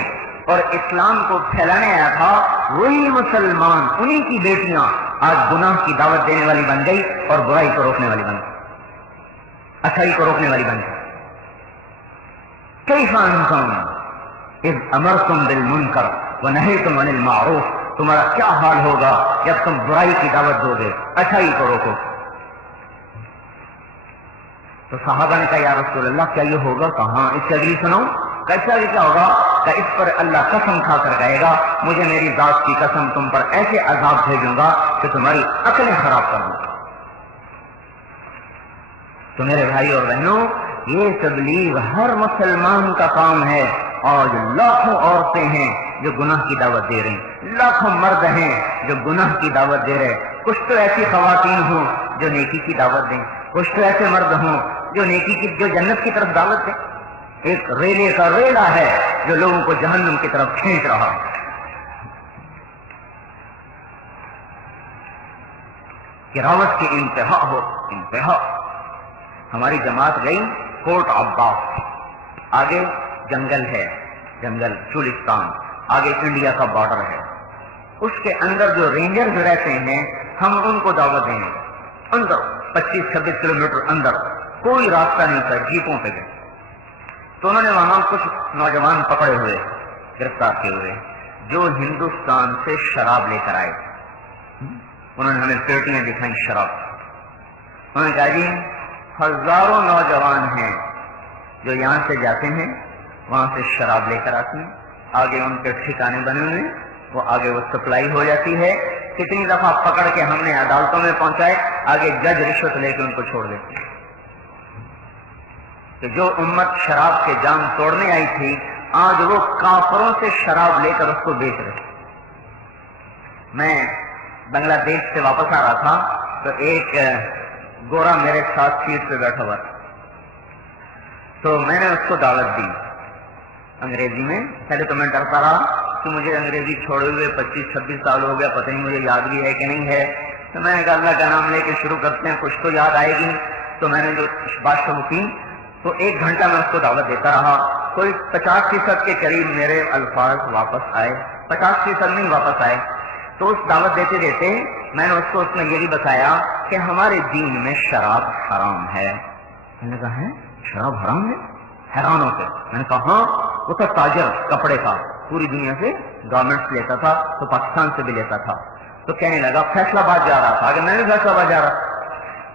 اور اسلام کو پھیلانے آیا تھا وہی مسلمان، انہی کی بیٹیاں آج گناہ کی دعوت دینے والی بن گئی اور برائی کو روکنے والی بن گئی، اچھائی کو روکنے والی بن گئی۔ کیف انتم اذ امرتم بالمنکر ونہیتم عن المعروف۔ تمہارا کیا حال ہوگا جب تم برائی کی دعوت دو گے، اچھائی کو روکو۔ تو صحابہ نے کہا یا رسول اللہ کیا یہ ہوگا؟ کہاں؟ اس سے اگلی سنو، کیسا یہ کیا ہوگا؟ کہ اس پر اللہ قسم کھا کر کہے گا مجھے میری ذات کی قسم تم پر ایسے عذاب بھیجوں گا کہ تمہاری عقلیں خراب کر دوں گا۔ تو میرے بھائی اور بہنوں، یہ تبلیغ ہر مسلمان کا کام ہے۔ آج لاکھوں عورتیں ہیں جو گناہ کی دعوت دے رہی ہیں، لاکھوں مرد ہیں جو گناہ کی دعوت دے رہے، کچھ تو ایسی خواتین ہوں جو نیکی کی دعوت دیں، کچھ تو ایسے مرد ہوں جو نیکی کی، جو جنت کی طرف دعوت دیں۔ ایک ریلے کا ریلا ہے جو لوگوں کو جہنم کی طرف کھینچ رہا ہے۔ گراوٹ کی انتہا ہو، انتہا۔ ہماری جماعت گئی کوٹ عباس، آگے جنگل ہے، جنگل چولستان، آگے انڈیا کا بارڈر ہے، اس کے اندر جو رینجر جو رہتے ہیں ہم ان کو دعوت دیں گے، اندر 25-26 کلومیٹر اندر، کوئی راستہ نہیں تھا، جیپوں پہ گئے تو انہوں نے وہاں کچھ نوجوان پکڑے ہوئے، گرفتار کیے ہوئے، جو ہندوستان سے شراب لے کر آئے۔ انہوں نے ہمیں پیٹیاں دکھائیں شراب، انہوں نے کہا جی ہزاروں نوجوان ہیں جو یہاں سے جاتے ہیں وہاں سے شراب لے کر آتے ہیں، آگے ان کے ٹھکانے بنے ہوئے ہیں، وہ آگے وہ سپلائی ہو جاتی ہے، کتنی دفعہ پکڑ کے ہم نے عدالتوں میں پہنچائے، آگے جج رشوت لے کے ان کو چھوڑ دیتے ہیں۔ کہ جو امت شراب کے جام توڑنے آئی تھی آج وہ کافروں سے شراب لے کر اس کو بیچ رہے۔ میں بنگلہ دیش سے واپس آ رہا تھا تو ایک گورا میرے ساتھ سیٹ پہ بیٹھا ہوا، تو میں نے اس کو دعوت دی انگریزی میں۔ پہلے تو میں ڈرتا رہا کہ مجھے انگریزی چھوڑے ہوئے 25-26 سال ہو گیا، پتہ نہیں مجھے یاد بھی ہے کہ نہیں ہے، تو میں نے کہا اللہ کا نام لے کے شروع کرتے ہیں، کچھ تو یاد آئے گی۔ تو میں نے جو بات شروع کی تو 1 گھنٹہ میں اس کو دعوت دیتا رہا، کوئی 50% کے قریب میرے الفاظ واپس آئے، 50% نہیں واپس آئے۔ تو اس دعوت دیتے دیتے میں نے اس کو اس میں یہ بھی بتایا کہ ہمارے دین میں شراب حرام ہے۔ میں نے کہا ہے شراب حرام ہے؟ حیران ہوتے میں نے کہا ہاں، وہ تھا تاجر کپڑے کا، پوری دنیا سے گارمنٹس لیتا تھا تو پاکستان سے بھی لیتا تھا۔ تو کہنے لگا فیصلہ آباد جا رہا تھا، آگے میں بھی فیصلہ آباد جا رہا،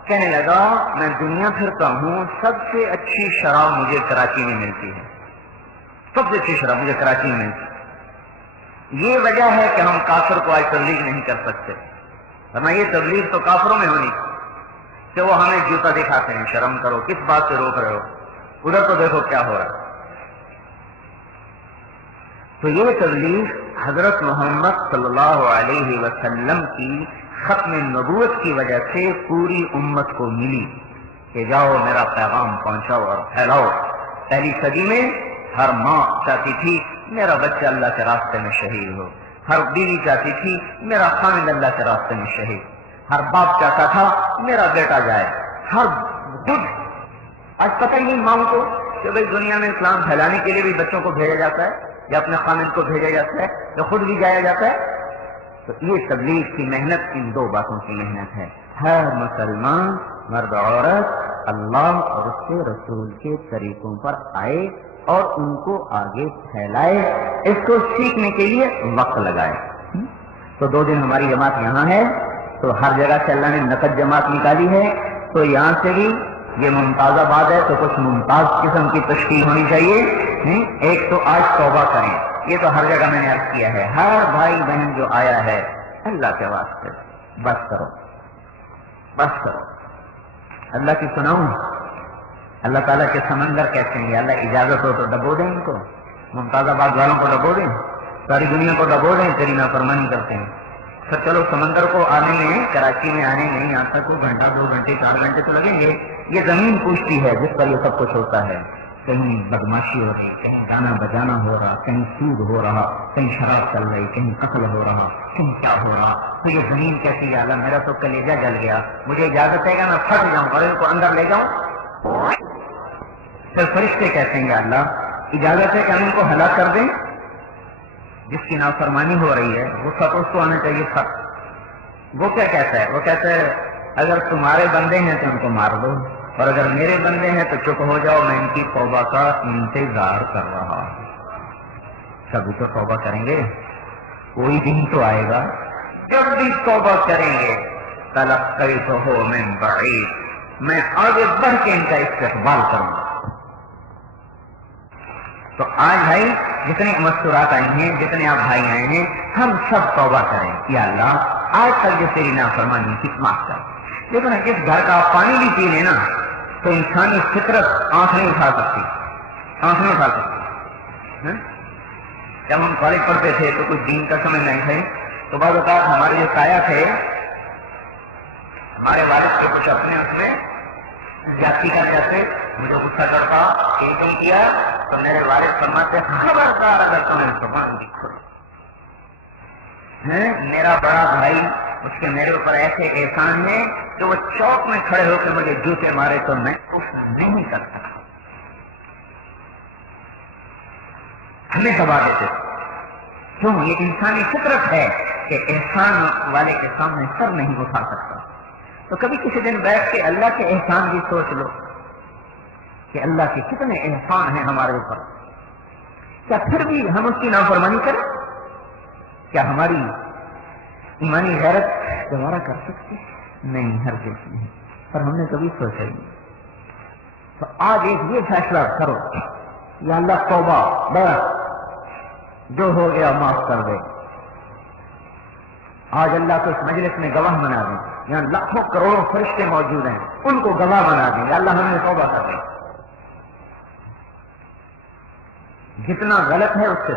کہنے لگا میں دنیا پھرتا ہوں، سب سے اچھی شراب مجھے کراچی میں ملتی ہے، سب سے اچھی شراب مجھے کراچی میں ملتی ہے۔ یہ وجہ ہے کہ ہم کافر کو آج تبلیغ نہیں کر سکتے، ورنہ یہ تبلیغ تو کافروں میں ہونی کہ وہ ہمیں جوتا دکھاتے ہیں، شرم کرو، کس بات سے روک رہے ہو، ادھر تو دیکھو کیا ہو رہا ہے۔ تو یہ تبلیغ حضرت محمد صلی اللہ علیہ وسلم کی ختم نبوت کی وجہ سے پوری امت کو ملی کہ جاؤ میرا پیغام پہنچاؤ اور پھیلاؤ۔ پہلی صدی میں ہر ماں چاہتی تھی میرا بچہ اللہ کے راستے میں شہید ہو، ہر بیوی چاہتی تھی میرا خامد اللہ کے راستے میں شہید، ہر باپ چاہتا تھا میرا بیٹا جائے، ہر خود آج پتہ ہی نہیں ماں کو کہ بھائی دنیا میں اسلام پھیلانے کے لیے بھی بچوں کو بھیجا جاتا ہے یا اپنے خامد کو بھیجا جاتا ہے یا خود بھی جایا جاتا ہے۔ تو یہ تبلیغ کی محنت ان 2 باتوں کی محنت ہے، ہر مسلمان مرد عورت اللہ اور اس کے رسول کے طریقوں پر آئے اور ان کو آگے پھیلائے، اس کو سیکھنے کے لیے وقت لگائے۔ تو 2 دن ہماری جماعت یہاں ہے، تو ہر جگہ سے اللہ نے نقد جماعت نکالی ہے، تو یہاں سے بھی یہ ممتاز آباد ہے تو کچھ ممتاز قسم کی تشکیل ہونی چاہیے۔ ایک تو آج توبہ کریں، یہ تو ہر جگہ میں نے عرض کیا ہے، ہر بھائی بہن جو آیا ہے اللہ کے واسطے بس کرو، بس کرو، اللہ کی سناؤں۔ اللہ تعالیٰ کے سمندر کہتے ہیں، اللہ اجازت ہو تو ڈبو دیں ان کو، ممتاز آباد والوں کو ڈبو دیں، ساری دنیا کو ڈبو دیں، تیری نافرمانی کرتے ہیں۔ سر چلو سمندر کو آنے میں، کراچی میں آنے میں یہاں تک 1 گھنٹہ 2 گھنٹے 4 گھنٹے تو لگیں گے، یہ زمین پوچھتی ہے جس پر یہ سب کچھ ہوتا ہے، کہیں بدماشی ہو رہی، کہیں گانا بجانا ہو رہا، کہیں سود ہو رہا، کہیں شراب چل رہی، کہیں قتل ہو رہا، کہیں کیا ہو رہا، تو یہ زمین کیسی ہے؟ اللہ میرا تو کلیجہ جل گیا، مجھے اجازت ہے کہ میں پھٹ جاؤں اور ان کو اندر لے جاؤں؟ پھر فرشتے کہتے ہیں یا اللہ اجازت ہے کہ ہم ان کو ہلاک کر دیں؟ جس کی نافرمانی ہو رہی ہے وہ سب اس کو آنا چاہیے سب۔ وہ کیا کہتا ہے؟ وہ کہتا ہے اگر تمہارے بندے ہیں تو ان کو مار دو، اور اگر میرے بندے ہیں تو چپ ہو جاؤ، میں ان کی توبہ کا انتظار کر رہا ہوں۔ سبھی تو توبہ کریں گے، کوئی دن تو آئے گا جب بھی توبہ کریں گے۔ تلقیتہ من بعید، میں آگے بڑھ کے ان کا استقبال کروں گا۔ تو آج بھائی جتنے مستورات آئی ہیں، جتنے آپ بھائی آئے ہیں، ہم سب توبہ کریں، یا اللہ آج تک جو تیری نافرمانی کی معاف کر۔ دیکھو نا، جس گھر کا آپ پانی بھی پی لیں نا تو انسانی فطرت آنکھ نہیں اٹھا سکتی، آنکھ نہیں اٹھا سکتی۔ جب ہم کالج پڑھتے تھے تو کچھ دین کا سمجھ نہیں تھے، تو بعض اوقات ہمارے جو تایا تھے، ہمارے والد کے کچھ اپنے اس میں زیادتی کر جاتے، مجھے غصہ کرتا کہ نہیں کیا تو میرے والد فرماتے خبردار اگر تمہیں زبان بھی کھلی، میرا بڑا بھائی اس کے میرے اوپر ایسے احسان ہے کہ وہ چوک میں کھڑے ہو کے مجھے جوتے مارے تو میں اس نہیں کر سکتا، ہمیں دبا دیتے۔ کیوں؟ یہ انسانی فطرت ہے کہ احسان والے کے سامنے سر نہیں اٹھا سکتا۔ تو کبھی کسی دن بیٹھ کے اللہ کے احسان بھی سوچ لو کہ اللہ کے کتنے احسان ہیں ہمارے اوپر، کیا پھر بھی ہم اس کی نافرمانی کریں؟ کیا ہماری ایمانی غیرت دوبارہ کر سکتے؟ نہیں، ہرگز نہیں، پر ہم نے کبھی سوچا ہی نہیں۔ تو آج ایک یہ فیصلہ کرو، یا اللہ توبہ، بس جو ہو گیا معاف کر دے۔ آج اللہ کو اس مجلس میں گواہ بنا دیں، یہاں لاکھوں کروڑوں فرشتے موجود ہیں، ان کو گواہ بنا دیں، یا اللہ ہم نے توبہ کر دیں، جتنا غلط ہے اس سے